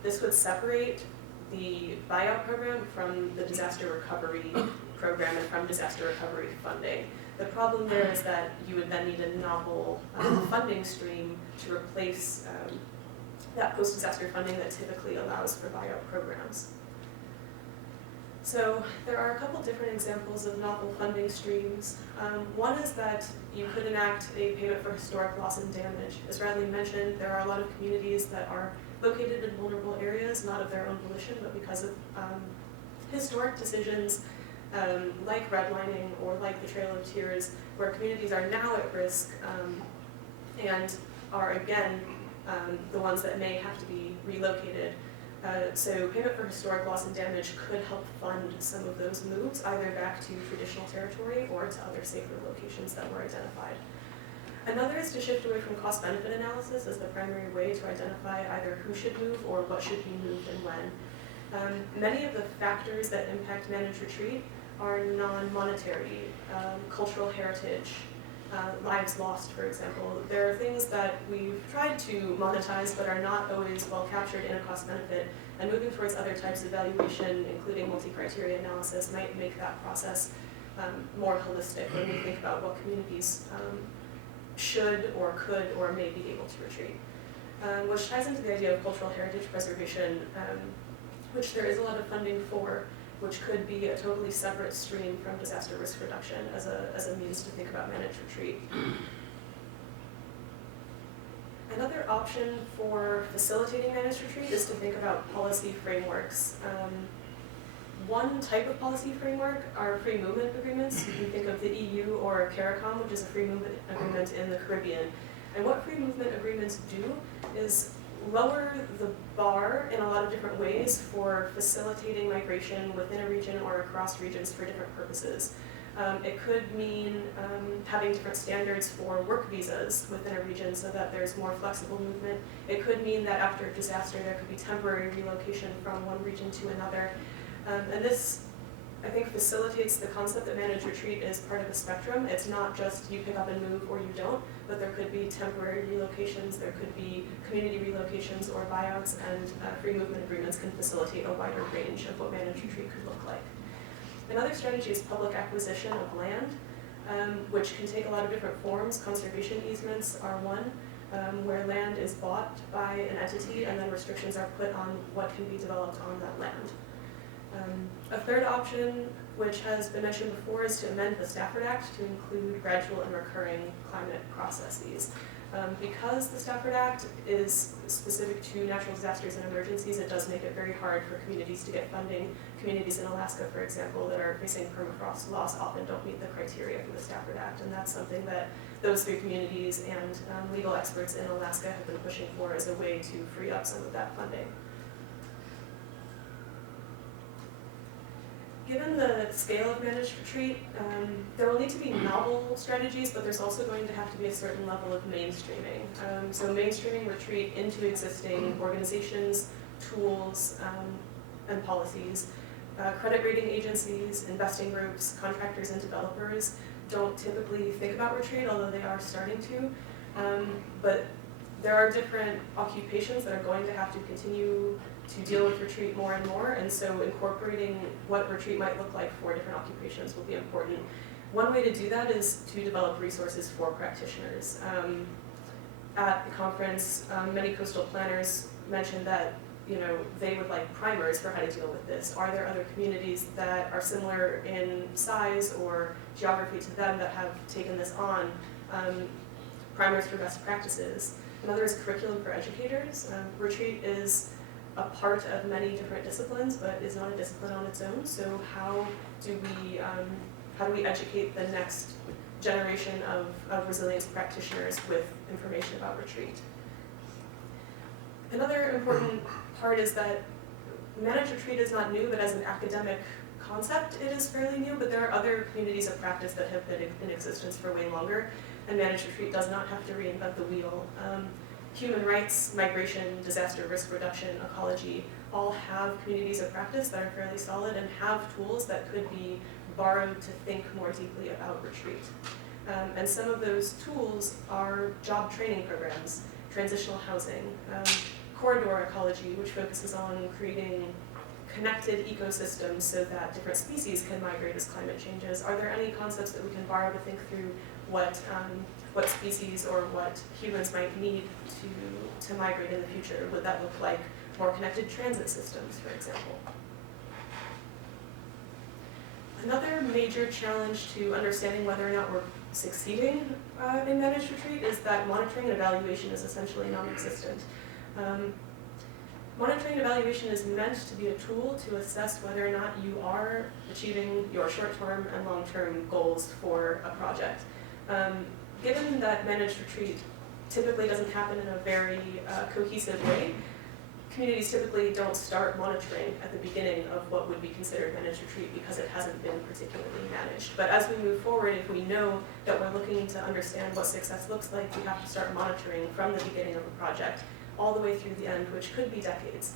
This would separate the buyout program from the disaster recovery program and from disaster recovery funding. The problem there is that you would then need a novel funding stream to replace that post-disaster funding that typically allows for buyout programs. So there are a couple different examples of novel funding streams. One is that you could enact a payment for historic loss and damage. As Radley mentioned, there are a lot of communities that are located in vulnerable areas, not of their own volition, but because of historic decisions like redlining or like the Trail of Tears, where communities are now at risk and are again the ones that may have to be relocated. So payment for historic loss and damage could help fund some of those moves, either back to traditional territory or to other safer locations that were identified. Another is to shift away from cost-benefit analysis as the primary way to identify either who should move or what should be moved and when. Many of the factors that impact managed retreat are non-monetary, cultural heritage, lives lost, for example. There are things that we've tried to monetize but are not always well captured in a cost-benefit, and moving towards other types of valuation, including multi-criteria analysis, might make that process more holistic when we think about what communities should or could or may be able to retreat. Which ties into the idea of cultural heritage preservation, which there is a lot of funding for, which could be a totally separate stream from disaster risk reduction as a means to think about managed retreat. Another option for facilitating managed retreat is to think about policy frameworks. One type of policy framework are free movement agreements. You can think of the EU or CARICOM, which is a free movement agreement in the Caribbean. And what free movement agreements do is lower the bar in a lot of different ways for facilitating migration within a region or across regions for different purposes. It could mean having different standards for work visas within a region so that there's more flexible movement. It could mean that after a disaster there could be temporary relocation from one region to another. And this, I think, facilitates the concept that managed retreat is part of a spectrum. It's not just you pick up and move or you don't, but there could be temporary relocations, there could be community relocations or buyouts, and free movement agreements can facilitate a wider range of what managed retreat could look like. Another strategy is public acquisition of land, which can take a lot of different forms. Conservation easements are one, where land is bought by an entity and then restrictions are put on what can be developed on that land. A third option, which has been mentioned before, is to amend the Stafford Act to include gradual and recurring climate processes. Because the Stafford Act is specific to natural disasters and emergencies, it does make it very hard for communities to get funding. Communities in Alaska, for example, that are facing permafrost loss often don't meet the criteria for the Stafford Act, and that's something that those three communities and legal experts in Alaska have been pushing for as a way to free up some of that funding. Given the scale of managed retreat, there will need to be novel strategies, but there's also going to have to be a certain level of mainstreaming. So mainstreaming retreat into existing organizations, tools, and policies. Credit rating agencies, investing groups, contractors, and developers don't typically think about retreat, although they are starting to. But there are different occupations that are going to have to continue to deal with retreat more and more, and so incorporating what retreat might look like for different occupations will be important. One way to do that is to develop resources for practitioners. At the conference, many coastal planners mentioned that they would like primers for how to deal with this. Are there other communities that are similar in size or geography to them that have taken this on? Primers for best practices. Another is curriculum for educators. Retreat is a part of many different disciplines, but is not a discipline on its own. So how do we educate the next generation of resilience practitioners with information about retreat? Another important part is that managed retreat is not new, but as an academic concept, it is fairly new, but there are other communities of practice that have been in existence for way longer, and managed retreat does not have to reinvent the wheel. Human rights, migration, disaster risk reduction, ecology, all have communities of practice that are fairly solid and have tools that could be borrowed to think more deeply about retreat. And some of those tools are job training programs, transitional housing, corridor ecology, which focuses on creating connected ecosystems so that different species can migrate as climate changes. Are there any concepts that we can borrow to think through what species or what humans might need to migrate in the future? Would that look like more connected transit systems, for example? Another major challenge to understanding whether or not we're succeeding in managed retreat is that monitoring and evaluation is essentially non-existent. Monitoring and evaluation is meant to be a tool to assess whether or not you are achieving your short-term and long-term goals for a project. Given that managed retreat typically doesn't happen in a very cohesive way, communities typically don't start monitoring at the beginning of what would be considered managed retreat because it hasn't been particularly managed. But as we move forward, if we know that we're looking to understand what success looks like, we have to start monitoring from the beginning of a project all the way through the end, which could be decades.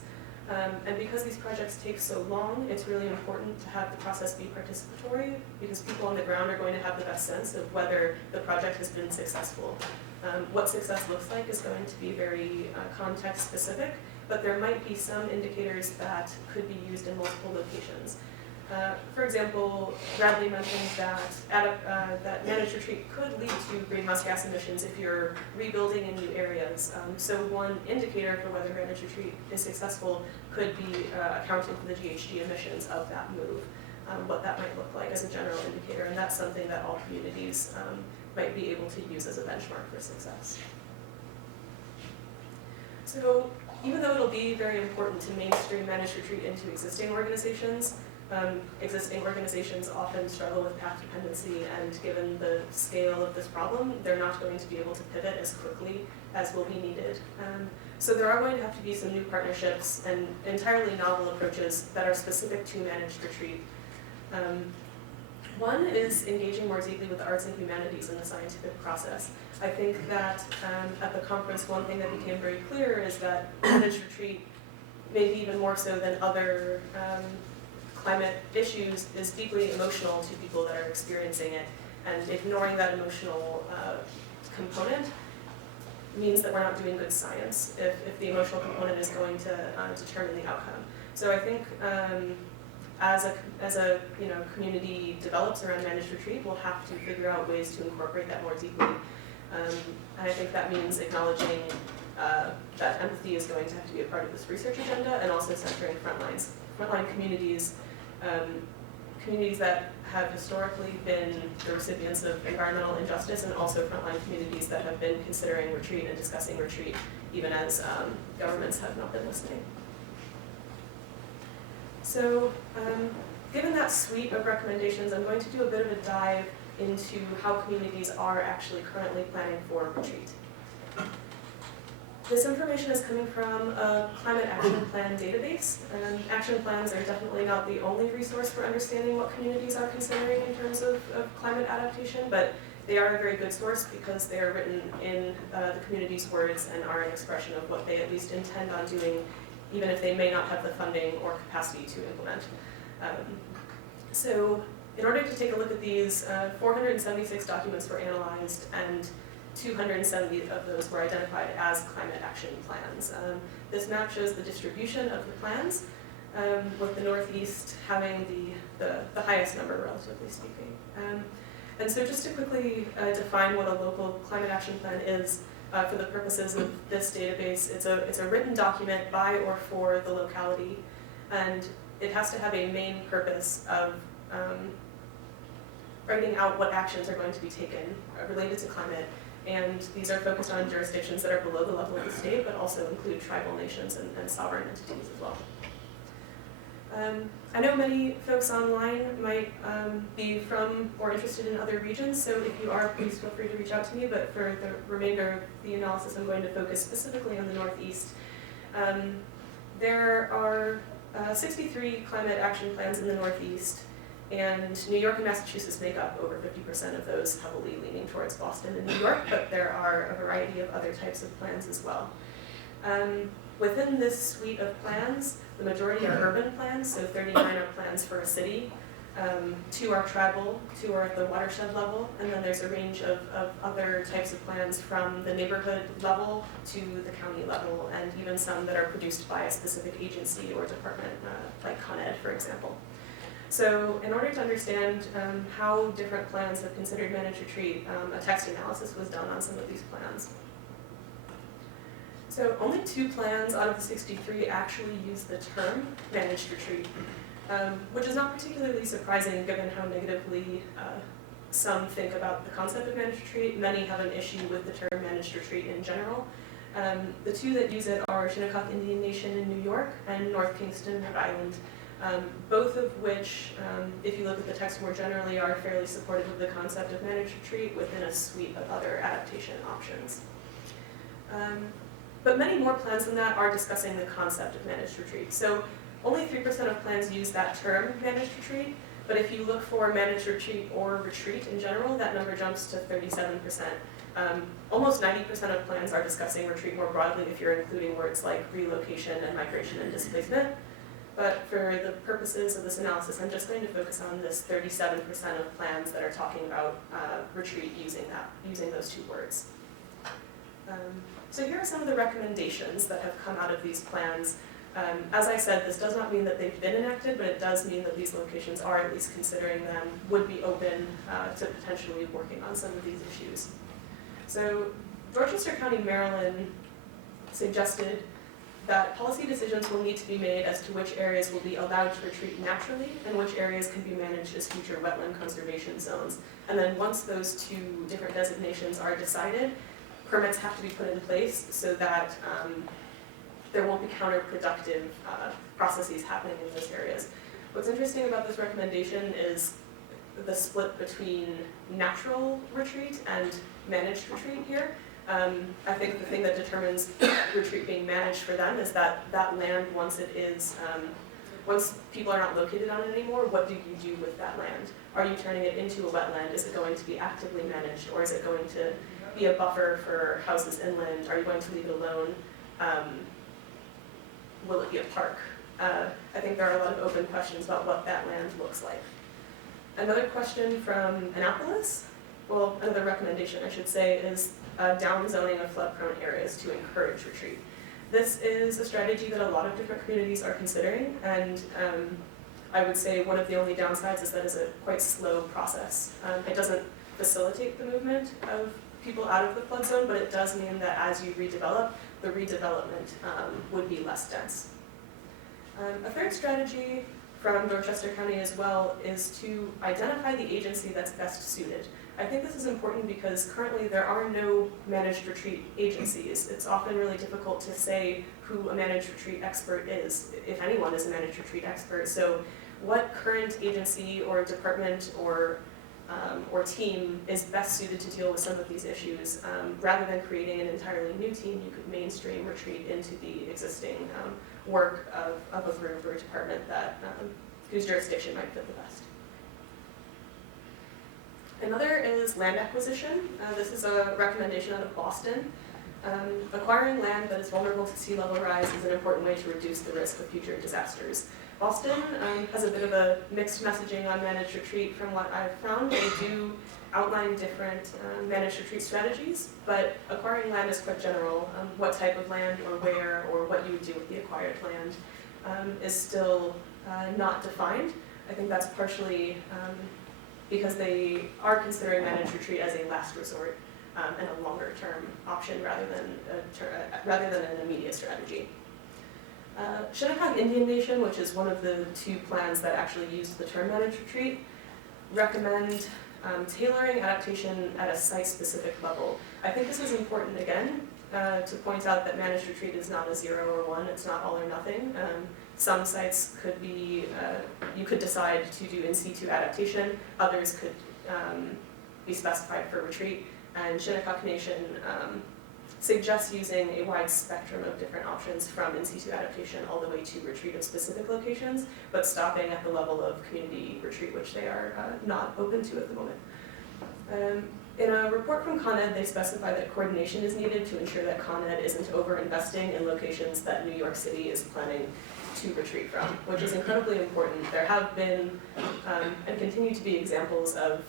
And because these projects take so long, it's really important to have the process be participatory, because people on the ground are going to have the best sense of whether the project has been successful. What success looks like is going to be very context specific, but there might be some indicators that could be used in multiple locations. For example, Radley mentioned that managed retreat could lead to greenhouse gas emissions if you're rebuilding in new areas. So one indicator for whether managed retreat is successful could be accounting for the GHG emissions of that move, what that might look like as a general indicator, and that's something that all communities might be able to use as a benchmark for success. So even though it'll be very important to mainstream managed retreat into existing organizations often struggle with path dependency, and given the scale of this problem, they're not going to be able to pivot as quickly as will be needed. So there are going to have to be some new partnerships and entirely novel approaches that are specific to managed retreat. One is engaging more deeply with the arts and humanities in the scientific process. I think that at the conference, one thing that became very clear is that managed retreat, maybe even more so than other climate issues, is deeply emotional to people that are experiencing it, and ignoring that emotional component means that we're not doing good science if the emotional component is going to determine the outcome. So I think as a community develops around managed retreat, we'll have to figure out ways to incorporate that more deeply. And I think that means acknowledging that empathy is going to have to be a part of this research agenda, and also centering frontline communities, communities that have historically been the recipients of environmental injustice, and also frontline communities that have been considering retreat and discussing retreat, even as governments have not been listening. So, given that suite of recommendations, I'm going to do a bit of a dive into how communities are actually currently planning for retreat. This information is coming from a climate action plan database. Action plans are definitely not the only resource for understanding what communities are considering in terms of climate adaptation, but they are a very good source because they are written in the community's words and are an expression of what they at least intend on doing, even if they may not have the funding or capacity to implement. So in order to take a look at these, 476 documents were analyzed, and 270 of those were identified as climate action plans. This map shows the distribution of the plans, with the Northeast having the highest number, relatively speaking. And so just to quickly define what a local climate action plan is, for the purposes of this database, it's a written document by or for the locality, and it has to have a main purpose of writing out what actions are going to be taken related to climate, and these are focused on jurisdictions that are below the level of the state, but also include tribal nations and sovereign entities as well. I know many folks online might be from or interested in other regions, so if you are, please feel free to reach out to me, but for the remainder of the analysis, I'm going to focus specifically on the Northeast. There are 63 climate action plans in the Northeast, and New York and Massachusetts make up over 50% of those, heavily leaning towards Boston and New York, but there are a variety of other types of plans as well. Within this suite of plans, the majority are urban plans, so 39 are plans for a city, 2 are tribal, 2 are at the watershed level, and then there's a range of other types of plans from the neighborhood level to the county level, and even some that are produced by a specific agency or department, like Con Ed, for example. So in order to understand how different plans have considered managed retreat, a text analysis was done on some of these plans. So only 2 plans out of the 63 actually use the term managed retreat, which is not particularly surprising given how negatively some think about the concept of managed retreat. Many have an issue with the term managed retreat in general. The 2 that use it are Shinnecock Indian Nation in New York and North Kingston, Rhode Island, both of which, if you look at the text more generally, are fairly supportive of the concept of managed retreat within a suite of other adaptation options. But many more plans than that are discussing the concept of managed retreat. So only 3% of plans use that term, managed retreat, but if you look for managed retreat or retreat in general, that number jumps to 37%. Almost 90% of plans are discussing retreat more broadly if you're including words like relocation and migration and displacement. But for the purposes of this analysis, I'm just going to focus on this 37% of plans that are talking about retreat using those 2 words. So here are some of the recommendations that have come out of these plans. As I said, this does not mean that they've been enacted, but it does mean that these locations are at least considering them, would be open to potentially working on some of these issues. So Dorchester County, Maryland suggested that policy decisions will need to be made as to which areas will be allowed to retreat naturally and which areas can be managed as future wetland conservation zones. And then once those 2 different designations are decided, permits have to be put in place so that there won't be counterproductive processes happening in those areas. What's interesting about this recommendation is the split between natural retreat and managed retreat here. I think the thing that determines retreat being managed for them is that land, once it is, once people are not located on it anymore, what do you do with that land? Are you turning it into a wetland? Is it going to be actively managed, or is it going to be a buffer for houses inland? Are you going to leave it alone? Will it be a park? I think there are a lot of open questions about what that land looks like. Another question from Annapolis, well, another recommendation I should say, is downzoning of flood-prone areas to encourage retreat. This is a strategy that a lot of different communities are considering, and I would say one of the only downsides is that it's a quite slow process. It doesn't facilitate the movement of people out of the flood zone, but it does mean that as you redevelop, the redevelopment would be less dense. A third strategy from Dorchester County as well is to identify the agency that's best suited. I think this is important because currently there are no managed retreat agencies. It's often really difficult to say who a managed retreat expert is, if anyone is a managed retreat expert. So what current agency or department or team is best suited to deal with some of these issues? Rather than creating an entirely new team, you could mainstream retreat into the existing work of a group or a department that whose jurisdiction might fit the best. Another is land acquisition. This is a recommendation out of Boston. Acquiring land that is vulnerable to sea level rise is an important way to reduce the risk of future disasters. Boston has a bit of a mixed messaging on managed retreat from what I've found. They do outline different managed retreat strategies, but acquiring land is quite general. What type of land or where or what you would do with the acquired land is still not defined. I think that's partially because they are considering managed retreat as a last resort. and a longer-term option rather than an immediate strategy. Shinnecock Indian Nation, which is one of the two plans that actually used the term managed retreat, recommend tailoring adaptation at a site-specific level. I think this is important again to point out that managed retreat is not a 0 or 1, it's not all or nothing. Some sites could be, you could decide to do in situ adaptation, others could be specified for retreat, and Shinnecock Nation suggests using a wide spectrum of different options from in situ adaptation all the way to retreat of specific locations, but stopping at the level of community retreat, which they are not open to at the moment. In a report from Con Ed, they specify that coordination is needed to ensure that Con Ed isn't over-investing in locations that New York City is planning to retreat from, which is incredibly important. There have been and continue to be examples of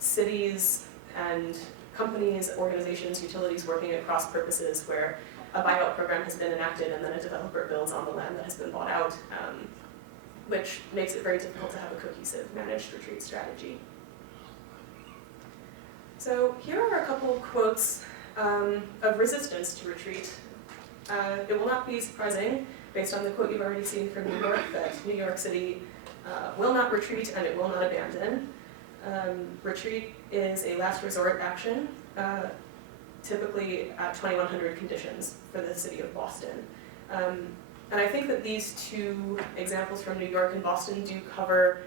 cities and companies, organizations, utilities working at cross purposes where a buyout program has been enacted and then a developer builds on the land that has been bought out, which makes it very difficult to have a cohesive managed retreat strategy. So here are a couple quotes of resistance to retreat. It will not be surprising, based on the quote you've already seen from New York, that New York City will not retreat and it will not abandon. Retreat is a last resort action, typically at 2100 conditions for the city of Boston. And I think that these two examples from New York and Boston do cover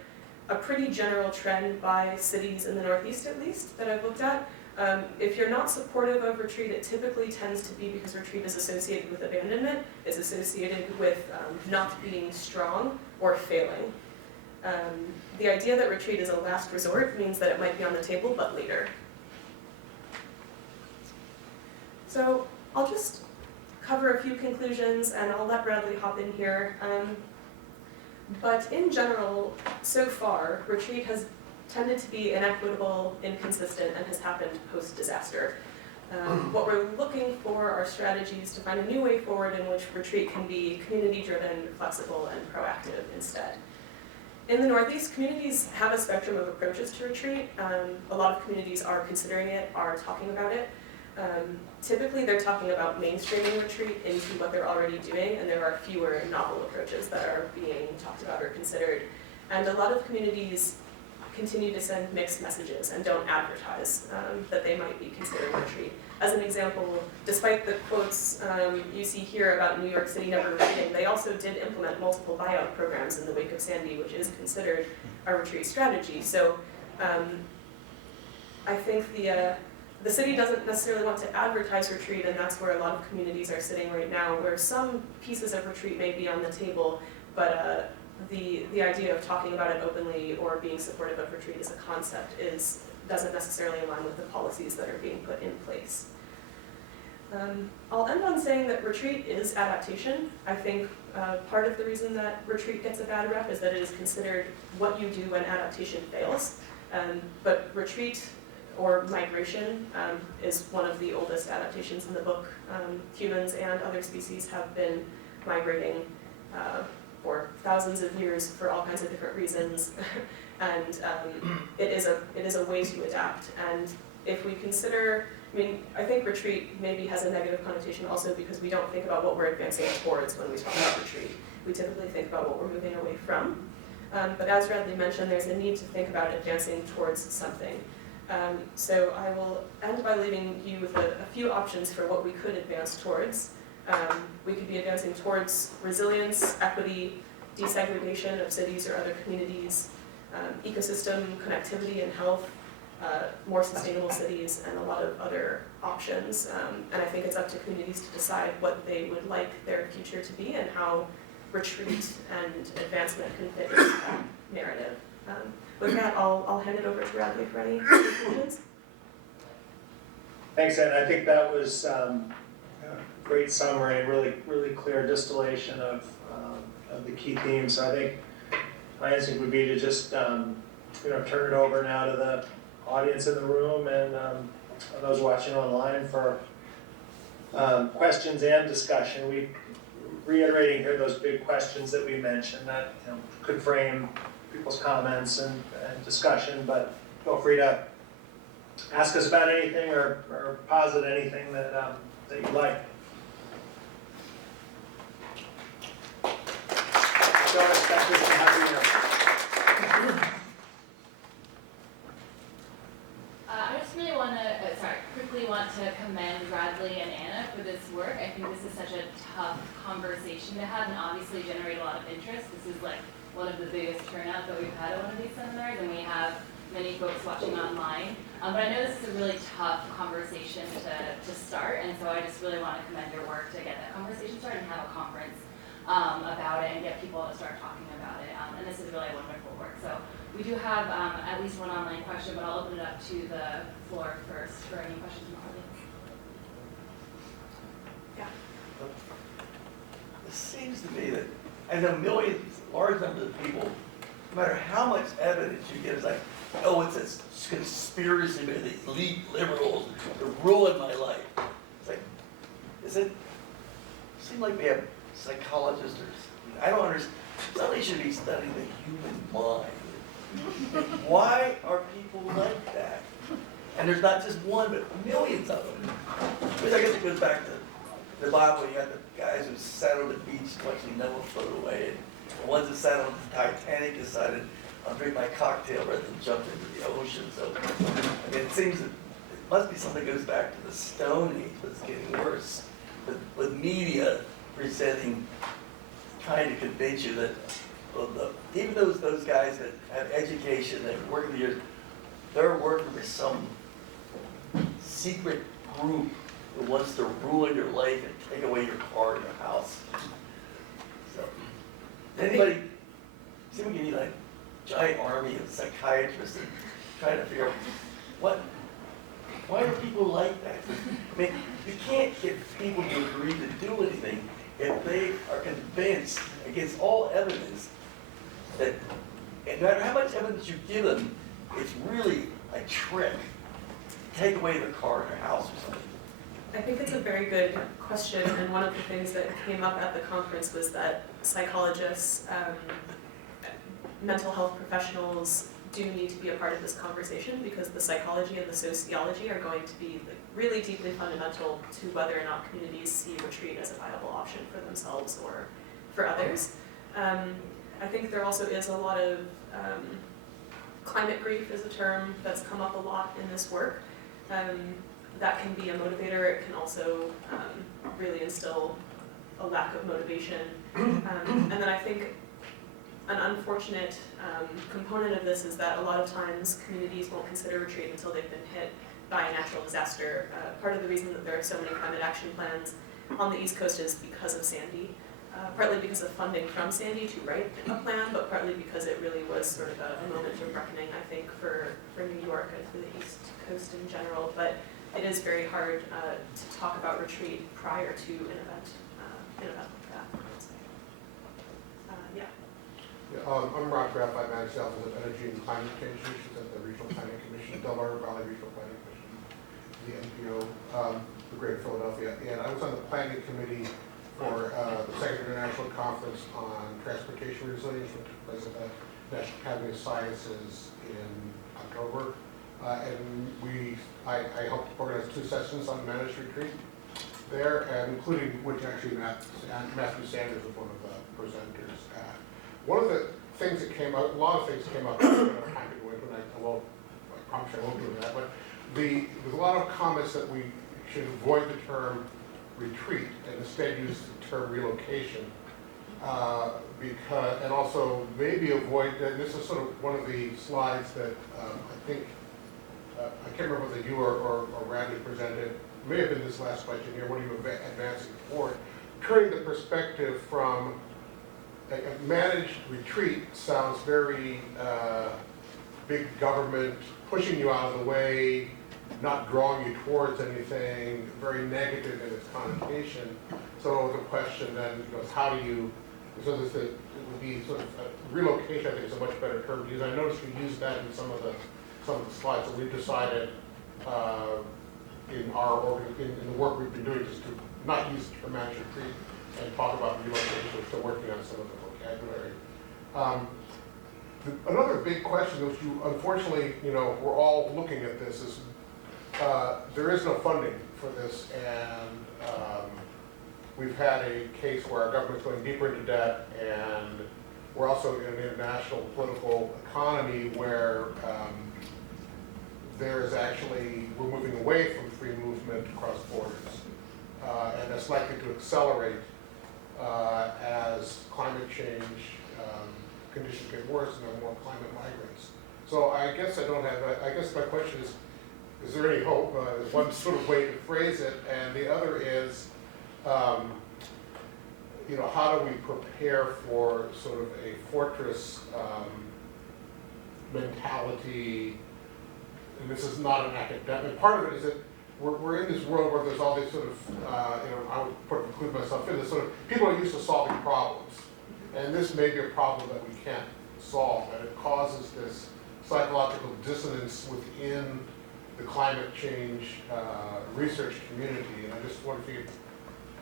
a pretty general trend by cities in the Northeast, at least, that I've looked at. If you're not supportive of retreat, it typically tends to be because retreat is associated with abandonment, it's associated with not being strong or failing. The idea that retreat is a last resort means that it might be on the table, but later. So I'll just cover a few conclusions, and I'll let Radley hop in here. But in general, so far, retreat has tended to be inequitable, inconsistent, and has happened post-disaster. What we're looking for are strategies to find a new way forward in which retreat can be community-driven, flexible, and proactive instead. In the Northeast, communities have a spectrum of approaches to retreat. A lot of communities are considering it, are talking about it. Typically, they're talking about mainstreaming retreat into what they're already doing, and there are fewer novel approaches that are being talked about or considered. And a lot of communities continue to send mixed messages and don't advertise that they might be considering retreat. As an example, despite the quotes you see here about New York City never retreating, they also did implement multiple buyout programs in the wake of Sandy, which is considered a retreat strategy. So I think the city doesn't necessarily want to advertise retreat, and that's where a lot of communities are sitting right now, where some pieces of retreat may be on the table, but the idea of talking about it openly or being supportive of retreat as a concept doesn't necessarily align with the policies that are being put in place. I'll end on saying that retreat is adaptation. I think part of the reason that retreat gets a bad rep is that it is considered what you do when adaptation fails. But retreat or migration is one of the oldest adaptations in the book. Humans and other species have been migrating for thousands of years for all kinds of different reasons, and it is a way to adapt. And if we consider, I think retreat maybe has a negative connotation also because we don't think about what we're advancing towards when we talk about retreat. We typically think about what we're moving away from. But as Radley mentioned, there's a need to think about advancing towards something. So I will end by leaving you with a few options for what we could advance towards. We could be advancing towards resilience, equity, desegregation of cities or other communities, ecosystem connectivity and health, more sustainable cities, and a lot of other options. And I think it's up to communities to decide what they would like their future to be and how retreat and advancement can fit into that narrative. With that, I'll hand it over to Radley for any conclusions. Thanks, Ed. I think that was a great summary, really clear distillation of the key themes. So I think my instinct would be to just turn it over now to the audience in the room and those watching online for questions and discussion. We reiterating here those big questions that we mentioned that could frame people's comments and discussion, but feel free to ask us about anything or posit anything that you like. Don't expect us to have the answer. I just really quickly want to commend Radley and Anna for this work. I think this is such a tough conversation to have and obviously generate a lot of interest. This is like one of the biggest turnouts that we've had at one of these seminars, and we have many folks watching online. But I know this is a really tough conversation to start, and so I just really want to commend your work to get that conversation started and have a conference about it and get people to start talking about it. And this is really wonderful work. So we do have at least one online question, but I'll open it up to the floor first for any questions from the audience. It seems to me that, I know millions, large numbers of people, no matter how much evidence you get, it's like, oh, it's a conspiracy by the elite liberals to ruin my life. It's like, it seems like we have psychologists or, I don't understand, somebody should be studying the human mind. Why are people like that? And there's not just one, but millions of them. Which I guess it goes back to the Bible. You got the guys who sat on the beach watching Noah float away, and the ones that sat on the Titanic decided, I'll drink my cocktail rather than jump into the ocean. So, I mean, it seems that it must be something that goes back to the Stone Age, but it's getting worse. With media presenting, trying to convince you that even those guys that have education, that work in the years, they're working with some secret group who wants to ruin your life and take away your car and your house. So, anybody, someone give me like a giant army of psychiatrists and trying to figure out why are people like that? I mean, you can't get people to agree to do anything if they are convinced against all evidence that no matter how much evidence you give them, it's really a trick. Take away their car and their house or something. I think it's a very good question, and one of the things that came up at the conference was that psychologists, mental health professionals do need to be a part of this conversation because the psychology and the sociology are going to be really deeply fundamental to whether or not communities see retreat as a viable option for themselves or for others. I think there also is a lot of climate grief is a term that's come up a lot in this work. That can be a motivator. It can also really instill a lack of motivation. And then I think an unfortunate component of this is that a lot of times communities won't consider retreat until they've been hit by a natural disaster. Part of the reason that there are so many climate action plans on the East Coast is because of Sandy. Partly because of funding from Sandy to write a plan, but partly because it really was sort of a moment of reckoning, I think, for New York and for the East Coast in general. But it is very hard to talk about retreat prior to an event like that. I'm Rod Graff. I manage the Office of Energy and Climate Change Issues at the Regional Planning Commission, Delaware Valley Regional Planning Commission, the NPO, the Greater Philadelphia. And I was on the planning committee for the Second International Conference on Transportation Resilience, which took place at the National Academy of Sciences in October. I helped organize 2 sessions on managed retreat there, and including which actually Matthew Sanders was one of the presenters. One of the things that came up, a lot of things came up, I don't have time to go into it, I promise I won't do that, but there's a lot of comments that we should avoid the term retreat and instead use the term relocation, and also maybe avoid, and this is sort of one of the slides that I think, I can't remember whether you or Radley presented, it may have been this last question here, what are you advancing forward? Turning the perspective from a managed retreat sounds very big government, pushing you out of the way, not drawing you towards anything, very negative in its connotation. So the question then goes, how do you, so it would be sort of, relocation I think is a much better term to use. I noticed we used that in some of the slides, so we've decided in the work we've been doing just to not use the term managed retreat and talk about relocation. We're still working on some of the vocabulary. Another big question, which you unfortunately, we're all looking at this, is there is no funding for this, and we've had a case where our government's going deeper into debt, and we're also in an international political economy where there is actually, we're moving away from free movement across borders, and that's likely to accelerate as climate change conditions get worse and there are more climate migrants. So I guess I don't have, I guess my question is there any hope? Is one sort of way to phrase it, and the other is, you know, how do we prepare for sort of a fortress mentality? And this is not an academic. Part of it is that we're in this world where there's all these sort of, you know, I would include myself in this sort of, people are used to solving problems. And this may be a problem that we can't solve, and it causes this psychological dissonance within the climate change research community. And I just wonder if you could,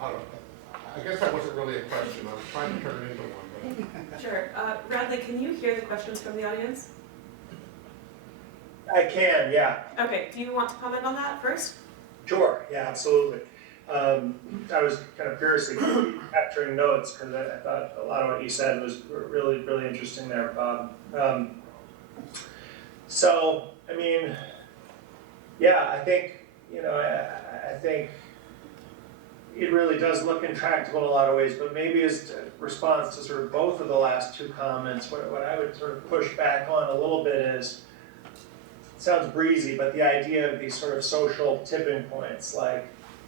I don't know, I guess that wasn't really a question. I was trying to turn it into one. But. Sure. Radley, can you hear the questions from the audience? I can, yeah. Okay, do you want to comment on that first? Sure, yeah, absolutely. I was kind of furiously capturing notes because I thought a lot of what you said was really, really interesting there, Bob. So, I mean, yeah, I think, you know, I think it really does look intractable in a lot of ways, but maybe as a response to sort of both of the last two comments, what I would sort of push back on a little bit is, it sounds breezy, but the idea of these sort of social tipping points, like,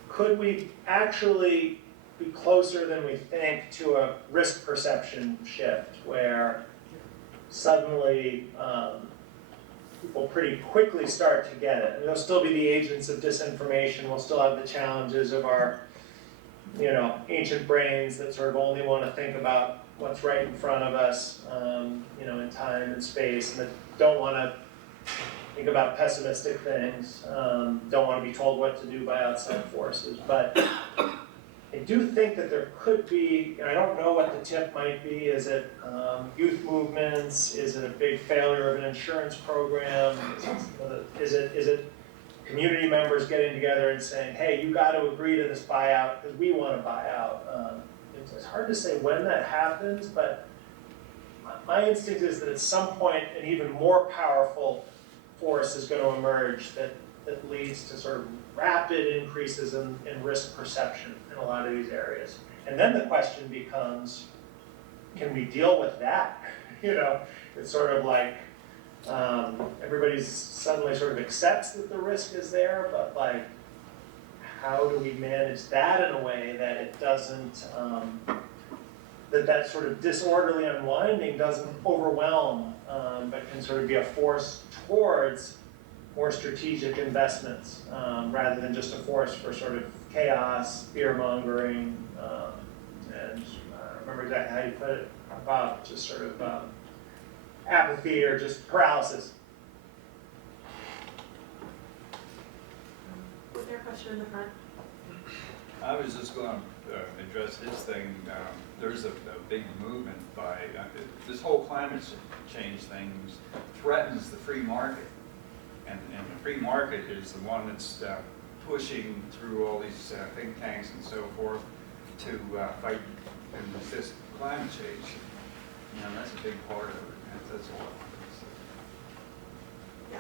could we actually be closer than we think to a risk perception shift where suddenly people pretty quickly start to get it? And they'll still be the agents of disinformation. We'll still have the challenges of our, you know, ancient brains that sort of only want to think about what's right in front of us, you know, in time and space, and that don't want to think about pessimistic things, don't want to be told what to do by outside forces. But I do think that there could be, and I don't know what the tip might be. Is it youth movements? Is it a big failure of an insurance program? Is it community members getting together and saying, hey, you got to agree to this buyout because we want to buy out? It's hard to say when that happens, but my instinct is that at some point an even more powerful force is going to emerge that leads to sort of rapid increases in risk perception in a lot of these areas. And then the question becomes, can we deal with that? You know, it's sort of like everybody's suddenly sort of accepts that the risk is there, but like, how do we manage that in a way that it doesn't, that sort of disorderly unwinding doesn't overwhelm, but can sort of be a force towards more strategic investments, rather than just a force for sort of chaos, fear-mongering, and I remember exactly how you put it, Bob, just sort of apathy or just paralysis. Was there a question in the front? I was just going to address his thing. There's a big movement by, this whole climate change thing threatens the free market. And the free market is the one that's pushing through all these think tanks and so forth to fight and resist climate change. You know, that's a big part of it. That's all. Yeah.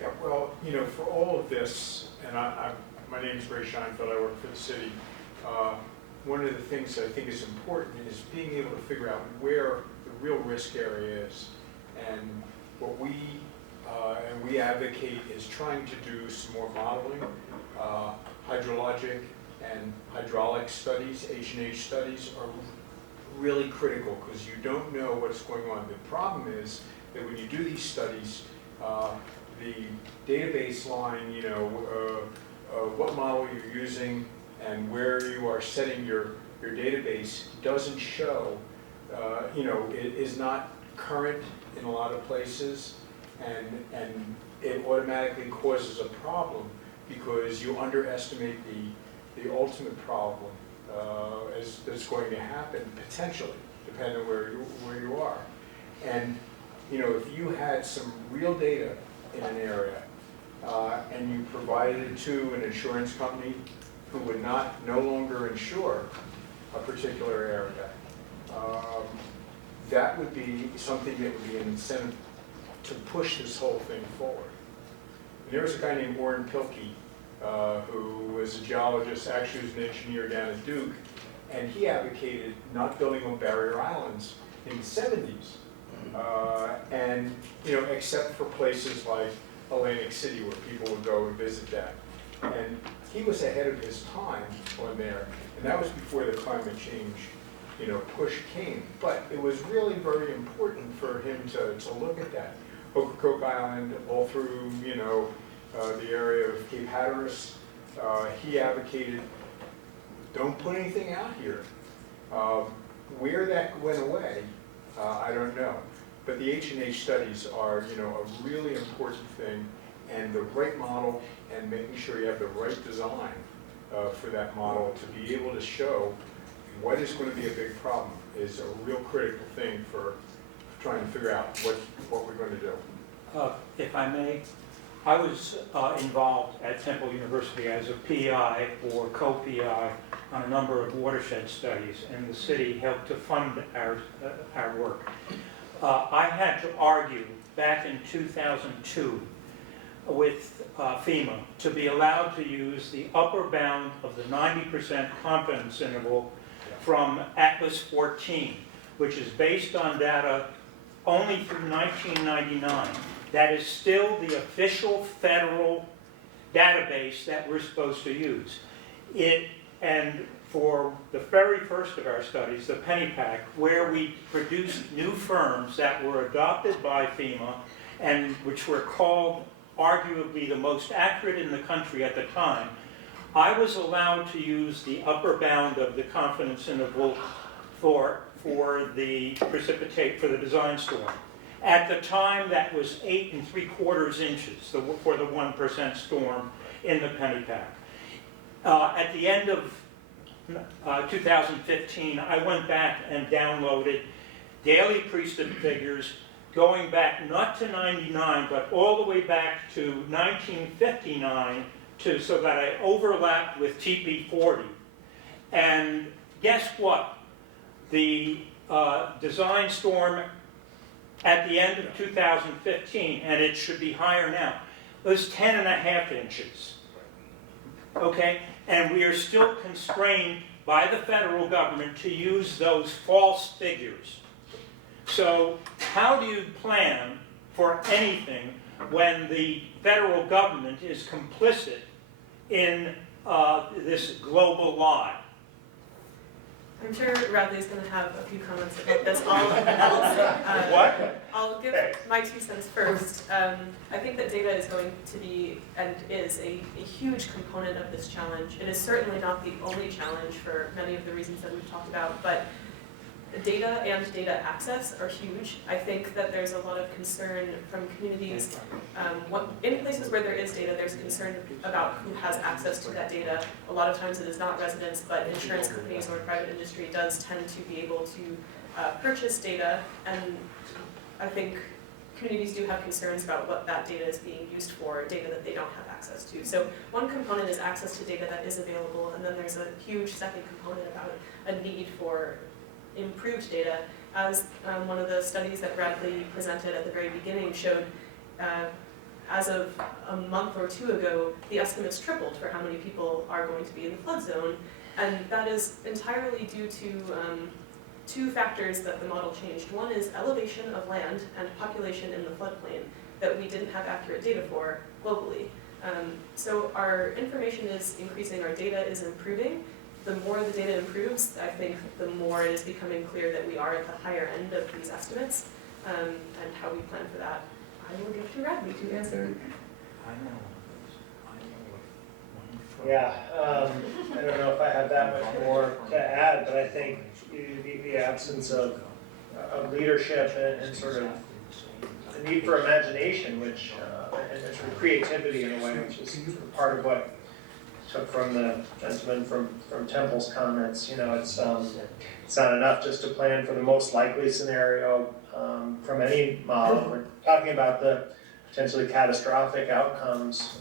Yeah, well, you know, for all of this, and my name is Ray Scheinfeld, I work for the city. One of the things that I think is important is being able to figure out where the real risk area is. And what we advocate is trying to do some more modeling, hydrologic and hydraulic studies, H&H studies are really critical because you don't know what's going on. The problem is that when you do these studies, the database line, you know, what model you're using and where you are setting your database doesn't show, you know, it is not current in a lot of places, and it automatically causes a problem because you underestimate the ultimate problem that's going to happen potentially, depending on where you are. And you know, if you had some real data in an area and you provided it to an insurance company who would no longer insure a particular area, that would be something that would be an incentive to push this whole thing forward. And there was a guy named Warren Pilkey, who was a geologist, actually was an engineer down at Duke, and he advocated not building on barrier islands in the 70s. And, except for places like Atlantic City where people would go and visit that. And he was ahead of his time on there, and that was before the climate change, push came. But it was really very important for him to look at that. Ocracoke Island, all through, the area of Cape Hatteras, he advocated, don't put anything out here. Where that went away, I don't know. But the H&H studies are, a really important thing, and the right model, and making sure you have the right design for that model to be able to show what is going to be a big problem is a real critical thing for trying to figure out what we're going to do. If I may, I was involved at Temple University as a PI or co-PI on a number of watershed studies, and the city helped to fund our work. I had to argue back in 2002 with FEMA to be allowed to use the upper bound of the 90% confidence interval from Atlas 14, which is based on data only through 1999. That is still the official federal database that we're supposed to use. And for the very first of our studies, the Pennypack, where we produced new firms that were adopted by FEMA and which were called arguably the most accurate in the country at the time, I was allowed to use the upper bound of the confidence interval for the design storm. At the time, that was 8 3/4 inches for the 1% storm in the Pennypack. At the end of 2015, I went back and downloaded daily precip figures going back not to 99, but all the way back to 1959 so that I overlapped with TP40. And guess what? The design storm at the end of 2015, and it should be higher now, was 10.5 inches. Okay? And we are still constrained by the federal government to use those false figures. So how do you plan for anything when the federal government is complicit in this global lie? I'm sure Radley's going to have a few comments about this. I'll give my 2 cents first. I think that data is going to be, and is, a huge component of this challenge. It is certainly not the only challenge for many of the reasons that we've talked about, but data and data access are huge. I think that there's a lot of concern from communities. In places where there is data, there's concern about who has access to that data. A lot of times it is not residents, but insurance companies or private industry does tend to be able to purchase data, and I think communities do have concerns about what that data is being used for, data that they don't have access to. So one component is access to data that is available, and then there's a huge second component about a need for improved data. As one of the studies that Radley presented at the very beginning showed, as of a month or 2 ago, the estimates tripled for how many people are going to be in the flood zone, and that is entirely due to 2 factors that the model changed. One is elevation of land and population in the floodplain that we didn't have accurate data for globally. So our information is increasing, our data is improving. The more the data improves, I think the more it is becoming clear that we are at the higher end of these estimates, and how we plan for that. I will give to Radley to answer. Yeah, I don't know if I have that much more to add, but I think the absence of leadership and sort of the need for imagination, which and sort of creativity in a way, which is part of what took from the gentleman from Temple's comments. It's not enough just to plan for the most likely scenario from any model. We're talking about the potentially catastrophic outcomes,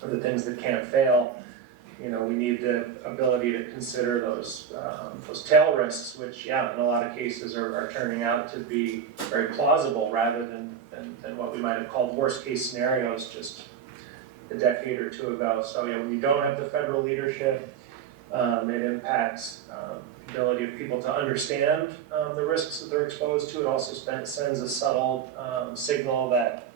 for the things that can't fail, you know, we need the ability to consider those tail risks, which, yeah, in a lot of cases are turning out to be very plausible rather than what we might have called worst case scenarios just a decade or two ago. So, yeah, when you don't have the federal leadership, it impacts the ability of people to understand the risks that they're exposed to. It also sends a subtle signal that,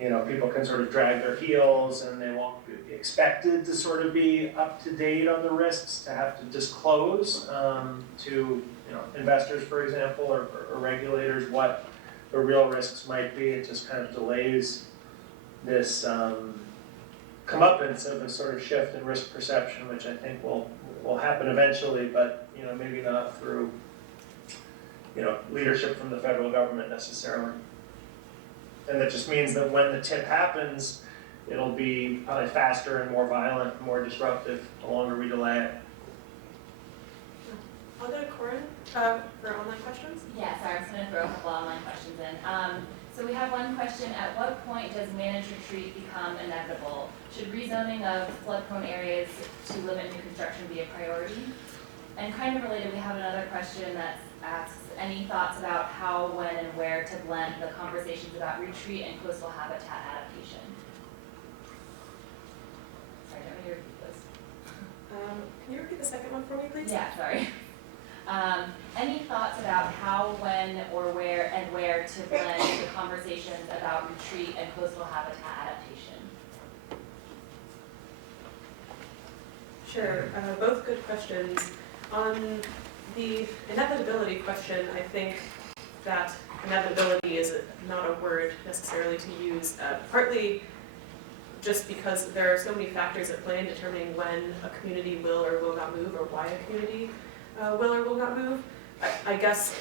you know, people can sort of drag their heels and they won't be expected to sort of be up to date on the risks, to have to disclose to, you know, investors, for example, or regulators what the real risks might be. It just kind of delays this comeuppance of a sort of shift in risk perception, which I think will happen eventually, but, you know, maybe not through, you know, leadership from the federal government necessarily. And that just means that when the tip happens, it'll be probably faster and more violent, more disruptive the longer we delay it. I'll go to Corin for online questions. Yeah, sorry, I'm just gonna throw a couple online questions in. So we have one question: at what point does managed retreat become inevitable? Should rezoning of flood-prone areas to limit new construction be a priority? And kind of related, we have another question that asks, any thoughts about how, when, and where to blend the conversations about retreat and coastal habitat adaptation? Sorry, don't you repeat those? Can you repeat the second one for me, please? Yeah, sorry. Any thoughts about how, when, or where, and where to blend the conversations about retreat and coastal habitat adaptation? Sure, both good questions. On the inevitability question, I think that inevitability is not a word necessarily to use, partly just because there are so many factors at play in determining when a community will or will not move, or why a community will or will not move. I guess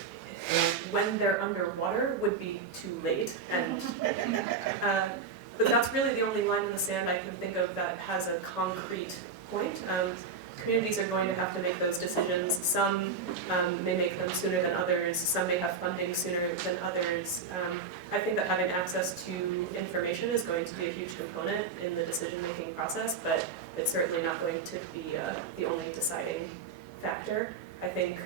when they're underwater would be too late, and but that's really the only line in the sand I can think of that has a concrete point. Communities are going to have to make those decisions. Some may make them sooner than others. Some may have funding sooner than others. I think that having access to information is going to be a huge component in the decision-making process, but it's certainly not going to be the only deciding factor. I think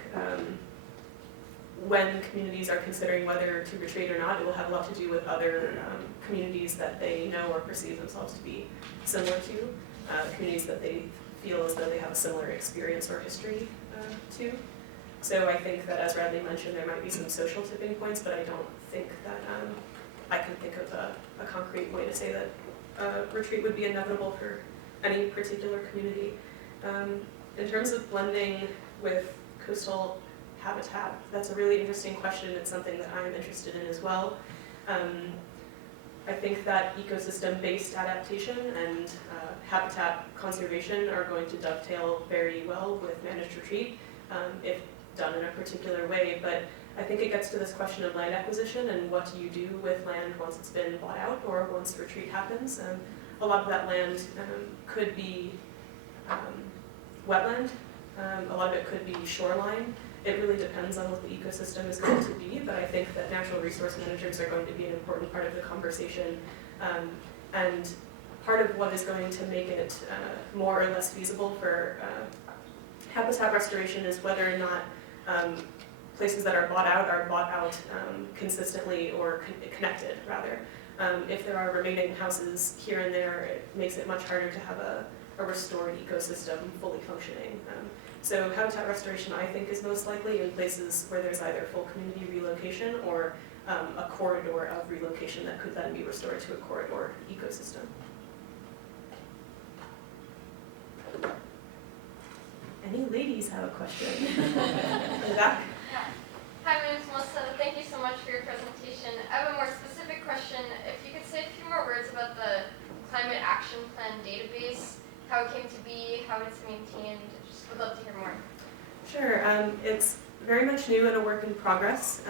when communities are considering whether to retreat or not, it will have a lot to do with other communities that they know or perceive themselves to be similar to, communities that they feel as though they have a similar experience or history to. So I think that, as Radley mentioned, there might be some social tipping points, but I don't think that I can think of a concrete way to say that retreat would be inevitable for any particular community. In terms of blending with coastal habitat, that's a really interesting question. It's something that I'm interested in as well. I think that ecosystem-based adaptation and habitat conservation are going to dovetail very well with managed retreat if done in a particular way, but I think it gets to this question of land acquisition and what do you do with land once it's been bought out or once retreat happens. A lot of that land could be wetland, a lot of it could be shoreline. It really depends on what the ecosystem is going to be, but I think that natural resource managers are going to be an important part of the conversation. And part of what is going to make it more or less feasible for habitat restoration is whether or not places that are bought out consistently or connected, rather. If there are remaining houses here and there, it makes it much harder to have a restored ecosystem fully functioning. So habitat restoration, I think, is most likely in places where there's either full community relocation or a corridor of relocation that could then be restored to a corridor ecosystem. Any ladies have a question? In the back? Hi, my name is Melissa. Thank you so much for your presentation. I have a more specific question. If you could say a few more words about the Climate Action Plan database, how it came to be, how it's maintained. Just would love to hear more. Sure. It's very much new and a work in progress.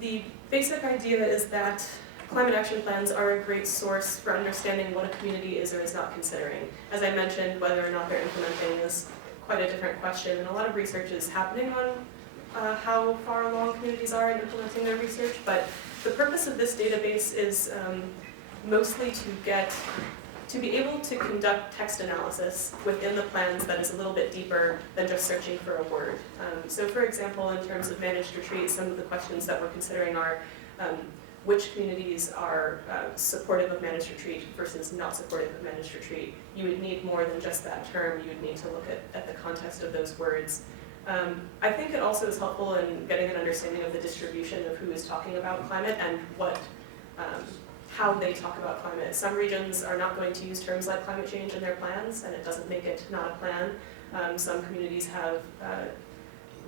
The basic idea is that climate action plans are a great source for understanding what a community is or is not considering. As I mentioned, whether or not they're implementing is quite a different question, and a lot of research is happening on how far along communities are in implementing their research, but the purpose of this database is mostly to be able to conduct text analysis within the plans that is a little bit deeper than just searching for a word. So for example, in terms of managed retreat, some of the questions that we're considering are which communities are supportive of managed retreat versus not supportive of managed retreat. You would need more than just that term. You would need to look at the context of those words. I think it also is helpful in getting an understanding of the distribution of who is talking about climate and how they talk about climate. Some regions are not going to use terms like climate change in their plans, and it doesn't make it not a plan. Some communities have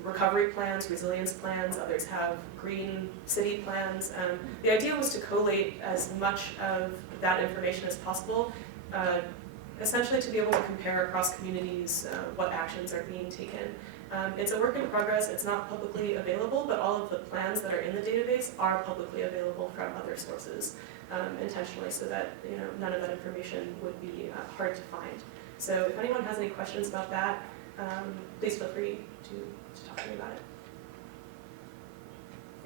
recovery plans, resilience plans, others have green city plans. The idea was to collate as much of that information as possible, essentially to be able to compare across communities what actions are being taken. It's a work in progress, it's not publicly available, but all of the plans that are in the database are publicly available from other sources, intentionally, so that none of that information would be hard to find. So if anyone has any questions about that, please feel free to talk to me about it.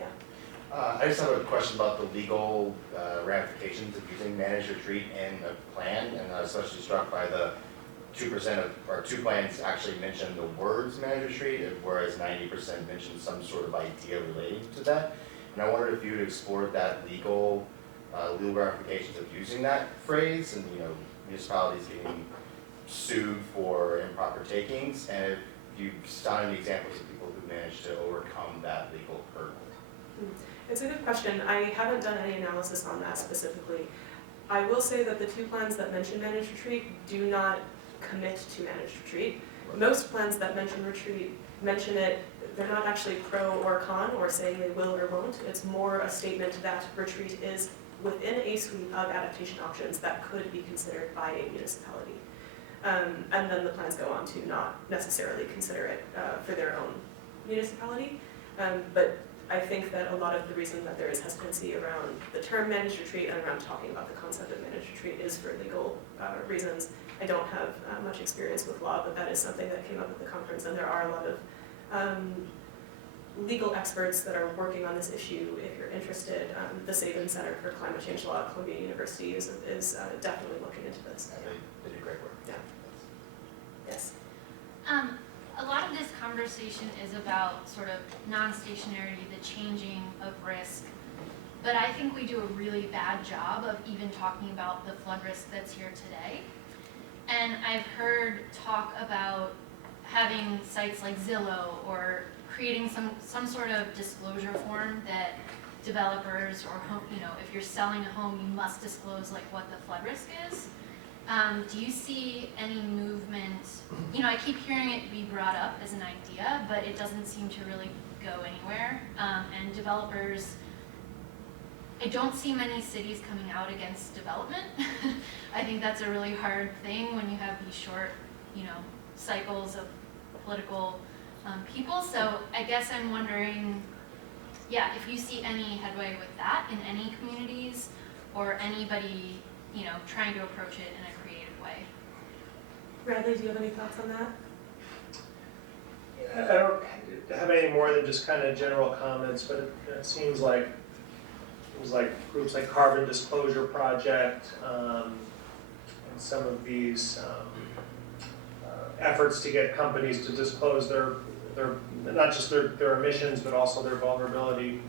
Yeah. I just have a question about the legal ramifications of using managed retreat in a plan, and I was especially struck by the 2% of, or 2 plans actually mention the words managed retreat, whereas 90% mention some sort of idea relating to that. And I wondered if you had explored that legal ramifications of using that phrase, and municipalities getting sued for improper takings, and if you've found any examples of people who managed to overcome that legal hurdle. It's a good question. I haven't done any analysis on that specifically. I will say that the 2 plans that mention managed retreat do not commit to managed retreat. Most plans that mention retreat mention it, they're not actually pro or con or saying they will or won't. It's more a statement that retreat is within a suite of adaptation options that could be considered by a municipality. And then the plans go on to not necessarily consider it for their own municipality. But I think that a lot of the reason that there is hesitancy around the term managed retreat and around talking about the concept of managed retreat is for legal reasons. I don't have much experience with law, but that is something that came up at the conference, and there are a lot of legal experts that are working on this issue. If you're interested, the Sabin Center for Climate Change Law at Columbia University is definitely looking into this. Yeah, they do great work. Yeah. Yes. A lot of this conversation is about sort of non-stationarity, the changing of risk, but I think we do a really bad job of even talking about the flood risk that's here today. And I've heard talk about having sites like Zillow or creating some sort of disclosure form that developers or home, if you're selling a home, you must disclose like what the flood risk is. Do you see any movement? I keep hearing it be brought up as an idea, but it doesn't seem to really go anywhere. And developers, I don't see many cities coming out against development. I think that's a really hard thing when you have these short, cycles of political people. So I guess I'm wondering, if you see any headway with that in any communities or anybody, trying to approach it in a creative way. Radley, do you have any thoughts on that? I don't have any more than just kind of general comments, but it seems like it was like groups like Carbon Disclosure Project and some of these efforts to get companies to disclose their not just their emissions, but also their vulnerability,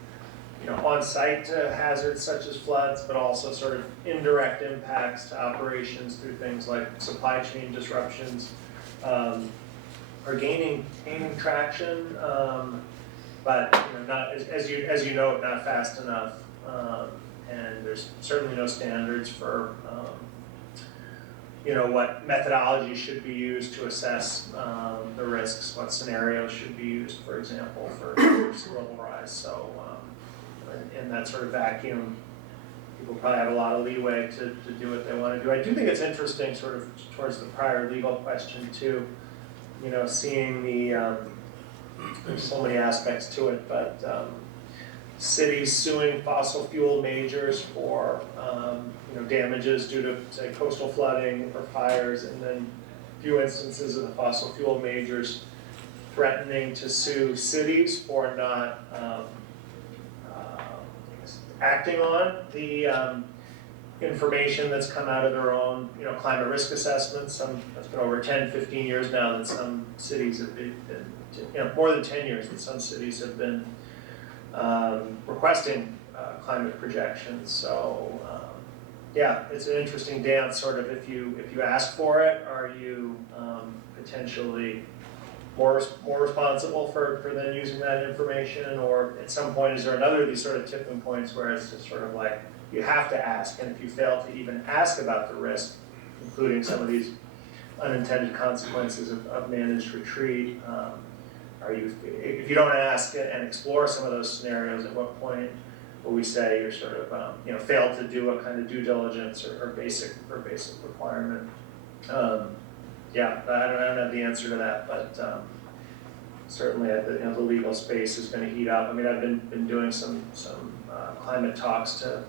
on-site hazards such as floods, but also sort of indirect impacts to operations through things like supply chain disruptions, are gaining traction, but not as you know, not fast enough, and there's certainly no standards for what methodology should be used to assess the risks, what scenarios should be used, for example, for sea level rise. So in that sort of vacuum, people probably have a lot of leeway to do what they want to do. I do think it's interesting, sort of towards the prior legal question too, seeing there's so many aspects to it, but cities suing fossil fuel majors for damages due to, say, coastal flooding or fires, and then a few instances of the fossil fuel majors threatening to sue cities for not acting on the information that's come out of their own, climate risk assessments. It's been over 10, 15 years now that some cities have been, more than 10 years that some cities have been requesting climate projections. So yeah, it's an interesting dance. Sort of, if you ask for it, are you potentially more responsible for then using that information, or at some point is there another of these sort of tipping points where it's just sort of like you have to ask, and if you fail to even ask about the risk, including some of these unintended consequences of managed retreat, if you don't ask and explore some of those scenarios, at what point will we say you're sort of failed to do a kind of due diligence or basic requirement? Yeah, I don't have the answer to that, but certainly the legal space is going to heat up. I mean, I've been doing some climate talks to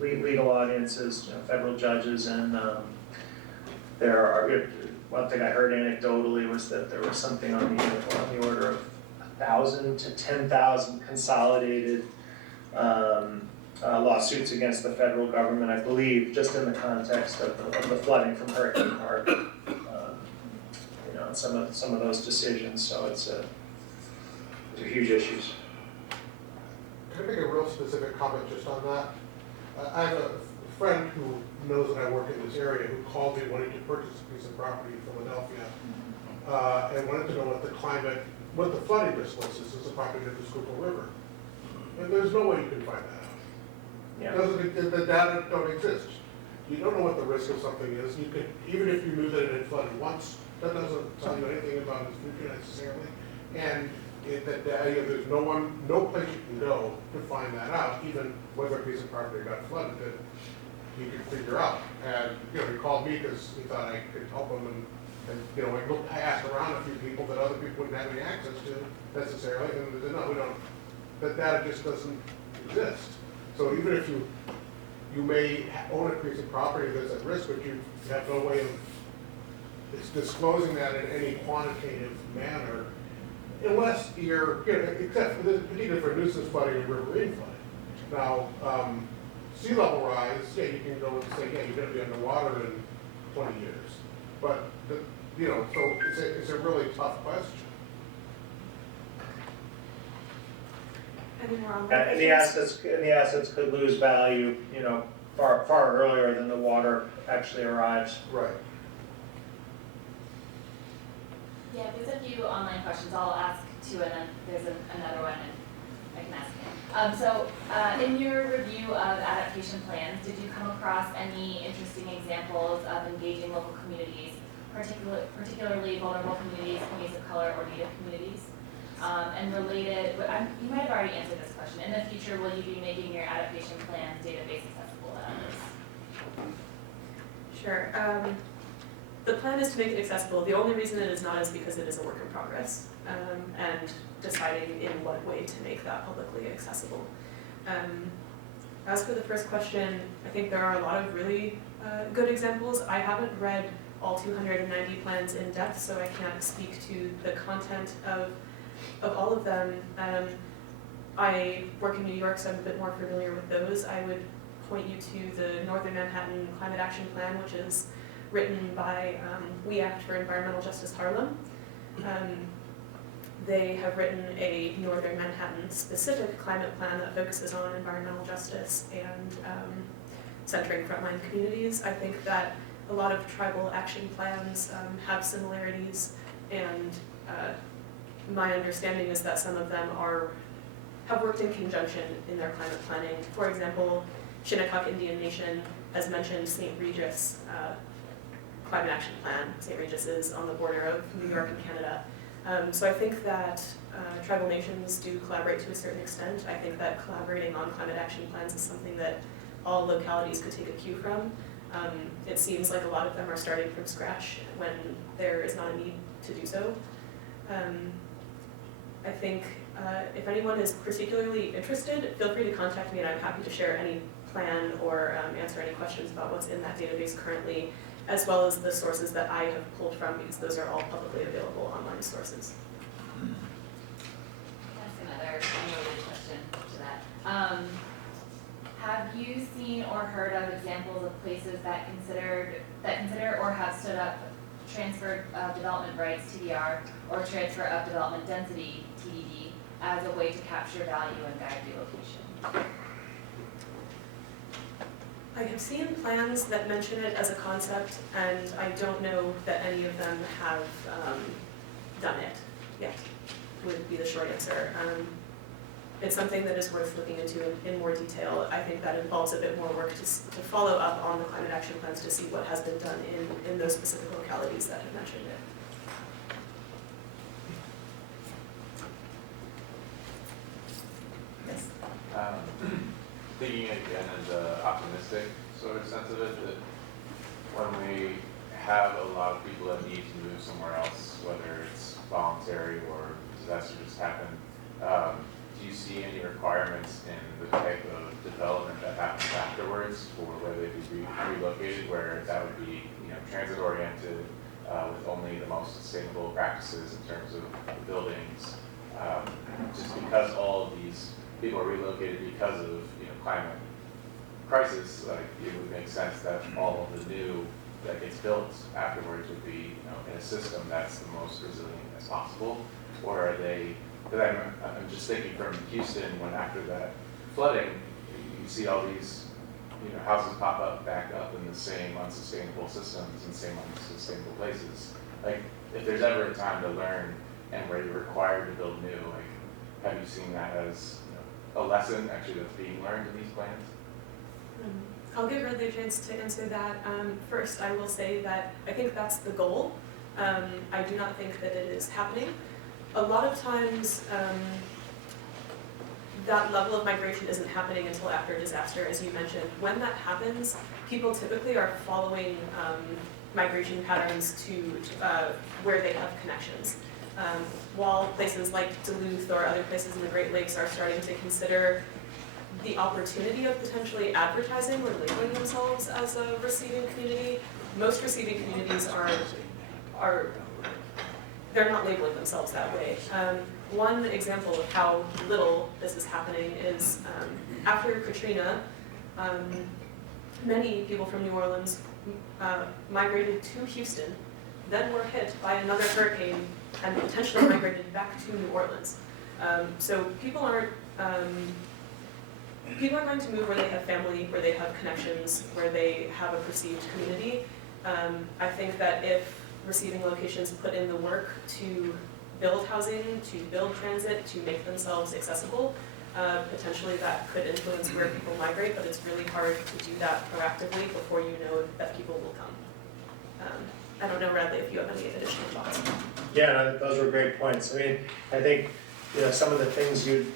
legal audiences, federal judges, and there are. One thing I heard anecdotally was that there was something on the order of 1,000 to 10,000 consolidated lawsuits against the federal government, I believe, just in the context of the flooding from Hurricane Harvey. Some of those decisions, so those are huge issues. Can I make a real specific comment just on that? I have a friend who knows that I work in this area who called me wanting to purchase a piece of property in Philadelphia and wanted to know what the flooding risk was. This is a property near the Schuylkill River. And there's no way you can find that out. Yeah. The data don't exist. You don't know what the risk of something is. You could, even if you knew that it had flooded once, that doesn't tell you anything about its future necessarily. And there's no place you can go to find that out, even whether a piece of property got flooded that you could figure out. And he called me because he thought I could help him, and I asked around a few people that other people wouldn't have any access to necessarily, and they said, no, we don't. That data just doesn't exist. So even if you may own a piece of property that's at risk, but you have no way of disclosing that in any quantitative manner, unless you're, except for this particular for nuisance flooding and riverine flooding. Now, sea level rise, yeah, you can go and say, yeah, you're going to be underwater in 20 years. But, so it's a really tough question. Any more on And the assets could lose value, far earlier than the water actually arrives. Right. Yeah, there's a few online questions. I'll ask two, and then there's another one, and I can ask him. In your review of adaptation plans, did you come across any interesting examples of engaging local communities, particularly vulnerable communities, communities of color, or Native communities? And related, you might have already answered this question. In the future, will you be making your adaptation plans database accessible to others? Sure. The plan is to make it accessible. The only reason it is not is because it is a work in progress, and deciding in what way to make that publicly accessible. As for the first question, I think there are a lot of really good examples. I haven't read all 290 plans in depth, so I can't speak to the content of all of them. I work in New York, so I'm a bit more familiar with those. I would point you to the Northern Manhattan Climate Action Plan, which is written by We Act for Environmental Justice Harlem. They have written a Northern Manhattan specific climate plan that focuses on environmental justice and centering frontline communities. I think that a lot of tribal action plans have similarities, and my understanding is that some of them have worked in conjunction in their climate planning. For example, Shinnecock Indian Nation has mentioned St. Regis Climate Action Plan. St. Regis is on the border of New York and Canada. So I think that tribal nations do collaborate to a certain extent. I think that collaborating on climate action plans is something that all localities could take a cue from. It seems like a lot of them are starting from scratch when there is not a need to do so. I think if anyone is particularly interested, feel free to contact me, and I'm happy to share any plan or answer any questions about what's in that database currently, as well as the sources that I have pulled from, because those are all publicly available online sources. you seen or heard of examples of places that consider or have stood up transfer of development rights TDR or transfer of development density TDD as a way to capture value and guide relocation? I have seen plans that mention it as a concept, and I don't know that any of them have done it yet, would be the short answer. It's something that is worth looking into in more detail. I think that involves a bit more work to follow up on the climate action plans to see what has been done in those specific localities that have mentioned it. Yes. Thinking again in the optimistic sort of sense of it, that when we have a lot of people that need to move somewhere else, whether it's voluntary or disaster just happened, do you see any requirements in the type of development that happens afterwards for where they be relocated, where that would be, transit oriented, with only the most sustainable practices in terms of the buildings, just because all of these people are relocated because of climate crisis, like it would make sense that all of the new that gets built afterwards would be in a system that's the most resilient as possible, or are they? Because I'm just thinking from Houston, when after that flooding, you see all these houses pop up back up in the same unsustainable systems and same unsustainable places. Like if there's ever a time to learn and where you're required to build new, like have you seen that as a lesson actually that's being learned in these plans? I'll give Radley a chance to answer that. First, I will say that I think that's the goal. I do not think that it is happening. A lot of times, that level of migration isn't happening until after disaster, as you mentioned. When that happens, people typically are following migration patterns to where they have connections. While places like Duluth or other places in the Great Lakes are starting to consider the opportunity of potentially advertising or labeling themselves as a receiving community, most receiving communities they're not labeling themselves that way. One example of how little this is happening is after Katrina, many people from New Orleans migrated to Houston, then were hit by another hurricane and potentially migrated back to New Orleans. So people are going to move where they have family, where they have connections, where they have a perceived community. I think that if receiving locations put in the work to build housing, to build transit, to make themselves accessible, potentially that could influence where people migrate, but it's really hard to do that proactively before you know that people will come. I don't know, Radley, if you have any additional thoughts. Yeah, no, those were great points. I mean, I think some of the things you'd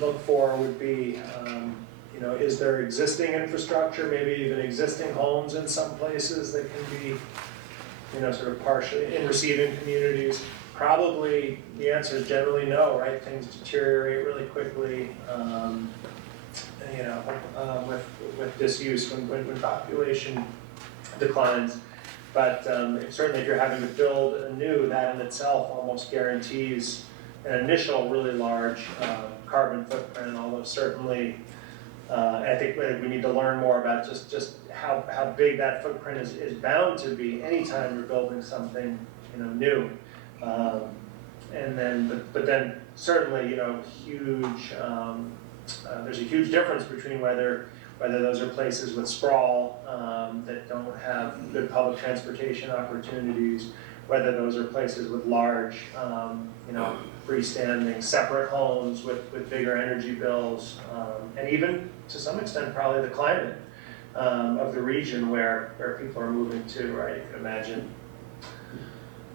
look for would be, is there existing infrastructure, maybe even existing homes in some places that can be, sort of partially in receiving communities. Probably the answer is generally no, right? Things deteriorate really quickly, with disuse when population declines. But certainly if you're having to build anew, that in itself almost guarantees an initial really large carbon footprint, although certainly I think we need to learn more about just how big that footprint is bound to be anytime you're building something new. And then, but then certainly huge. There's a huge difference between whether those are places with sprawl that don't have good public transportation opportunities, whether those are places with large, freestanding separate homes with bigger energy bills, and even to some extent probably the climate of the region where people are moving to, right? You can imagine,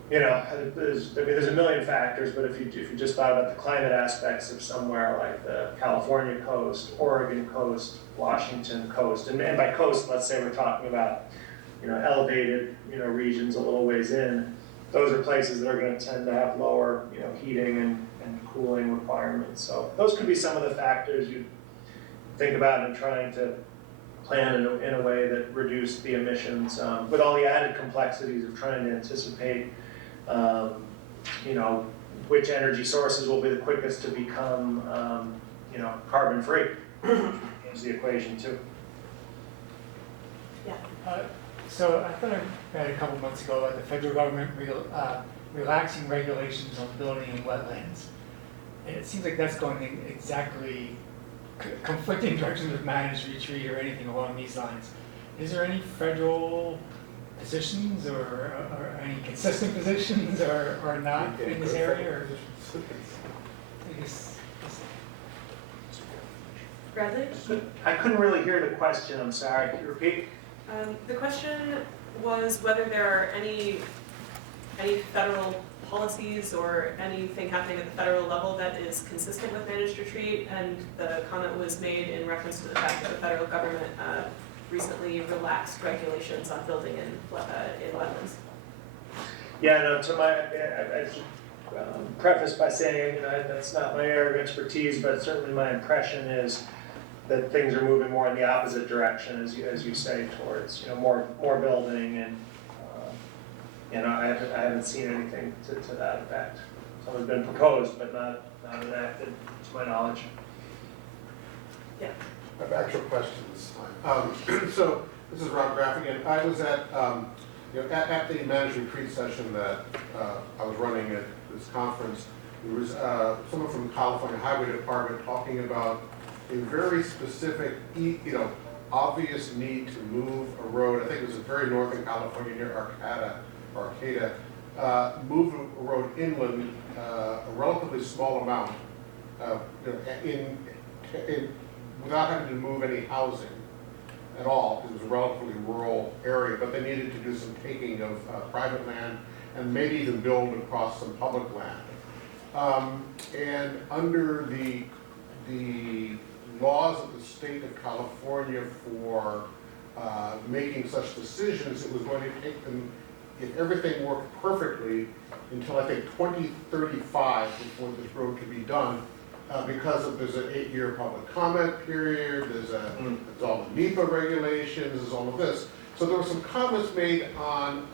there's a million factors, but if you just thought about the climate aspects of somewhere like the California coast, Oregon coast, Washington coast, and by coast, let's say we're talking about, elevated, regions a little ways in, those are places that are going to tend to have lower, heating and cooling requirements. So those could be some of the factors you think about in trying to plan in a way that reduce the emissions, with all the added complexities of trying to anticipate, which energy sources will be the quickest to become, carbon free. Is the equation too. So I thought I read a couple months ago about the federal government relaxing regulations on building in wetlands. And it seems like that's going in exactly conflicting directions with managed retreat or anything along these lines. Is there any federal positions or any consistent positions or not in this area? Or I guess, Radley? I couldn't really hear the question, I'm sorry, can you repeat? The question was whether there are any federal policies or anything happening at the federal level that is consistent with managed retreat, and the comment was made in reference to the fact that the federal government recently relaxed regulations on building in wetlands. Yeah, no, I should preface by saying that's not my area of expertise, but certainly my impression is that things are moving more in the opposite direction, as you say, towards more building, and I haven't seen anything to that effect. Something's been proposed, but not enacted, to my knowledge. Yeah. I have actual questions. So this is Rob Graff again. I was at at the managed retreat session that I was running at this conference. There was someone from the California Highway Department talking about a very specific, obvious need to move a road. I think it was very northern California near Arcata, move a road inland, a relatively small amount, without having to move any housing at all, because it was a relatively rural area, but they needed to do some taking of private land and maybe even build across some public land. And under the laws of the state of California for making such decisions, it was going to take them, if everything worked perfectly, until I think 2035 before this road could be done, because there's an 8-year public comment period, there's all the NEPA regulations, there's all of this. So there were some comments made on,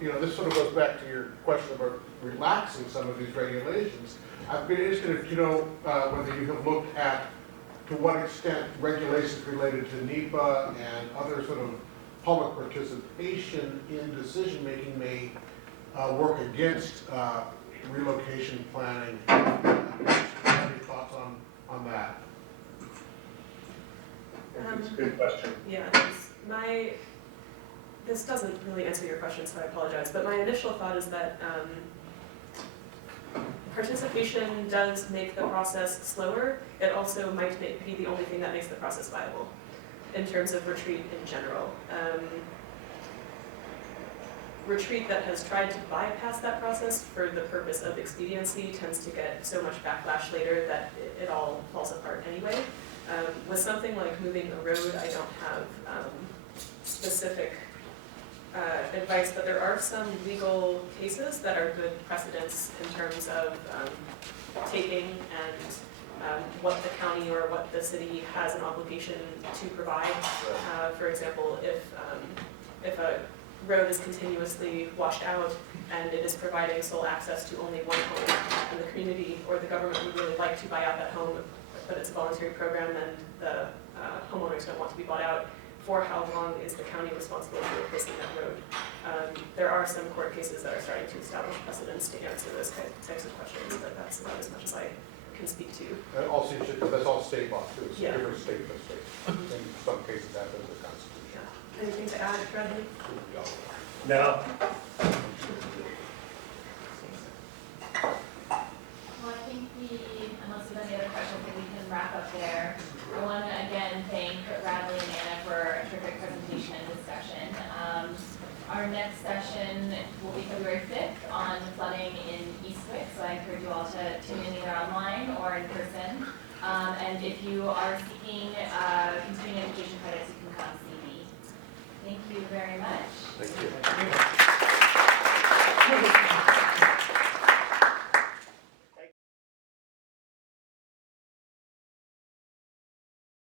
this sort of goes back to your question about relaxing some of these regulations. I've been interested if you know whether you have looked at to what extent regulations related to NEPA and other sort of public participation in decision-making may work against relocation planning. Any thoughts on that? It's a good question. Yeah, this doesn't really answer your question, so I apologize, but my initial thought is that participation does make the process slower. It also might be the only thing that makes the process viable in terms of retreat in general. Retreat that has tried to bypass that process for the purpose of expediency tends to get so much backlash later that it all falls apart anyway. With something like moving a road, I don't have specific advice, but there are some legal cases that are good precedents in terms of taking and what the county or what the city has an obligation to provide. For example, if a road is continuously washed out and it is providing sole access to only one home, and the community or the government would really like to buy out that home, but it's a voluntary program and the homeowners don't want to be bought out, for how long is the county responsible for replacing that road? There are some court cases that are starting to establish precedents to answer those types of questions, but that's about as much as I can speak to. And also, that's all state law too, it's Yeah. different state by state. In some cases, that is the Constitution. Yeah. Anything to add, Radley? No. Well, I think unless there's any other questions, we can wrap up there. I want to again thank Radley and Anna for a terrific presentation and discussion. Our next session will be February 5th on flooding in Eastwick, so I encourage you all to tune in either online or in person. And if you are seeking continuing education credits, you can come see me. Thank you very much. Thank you.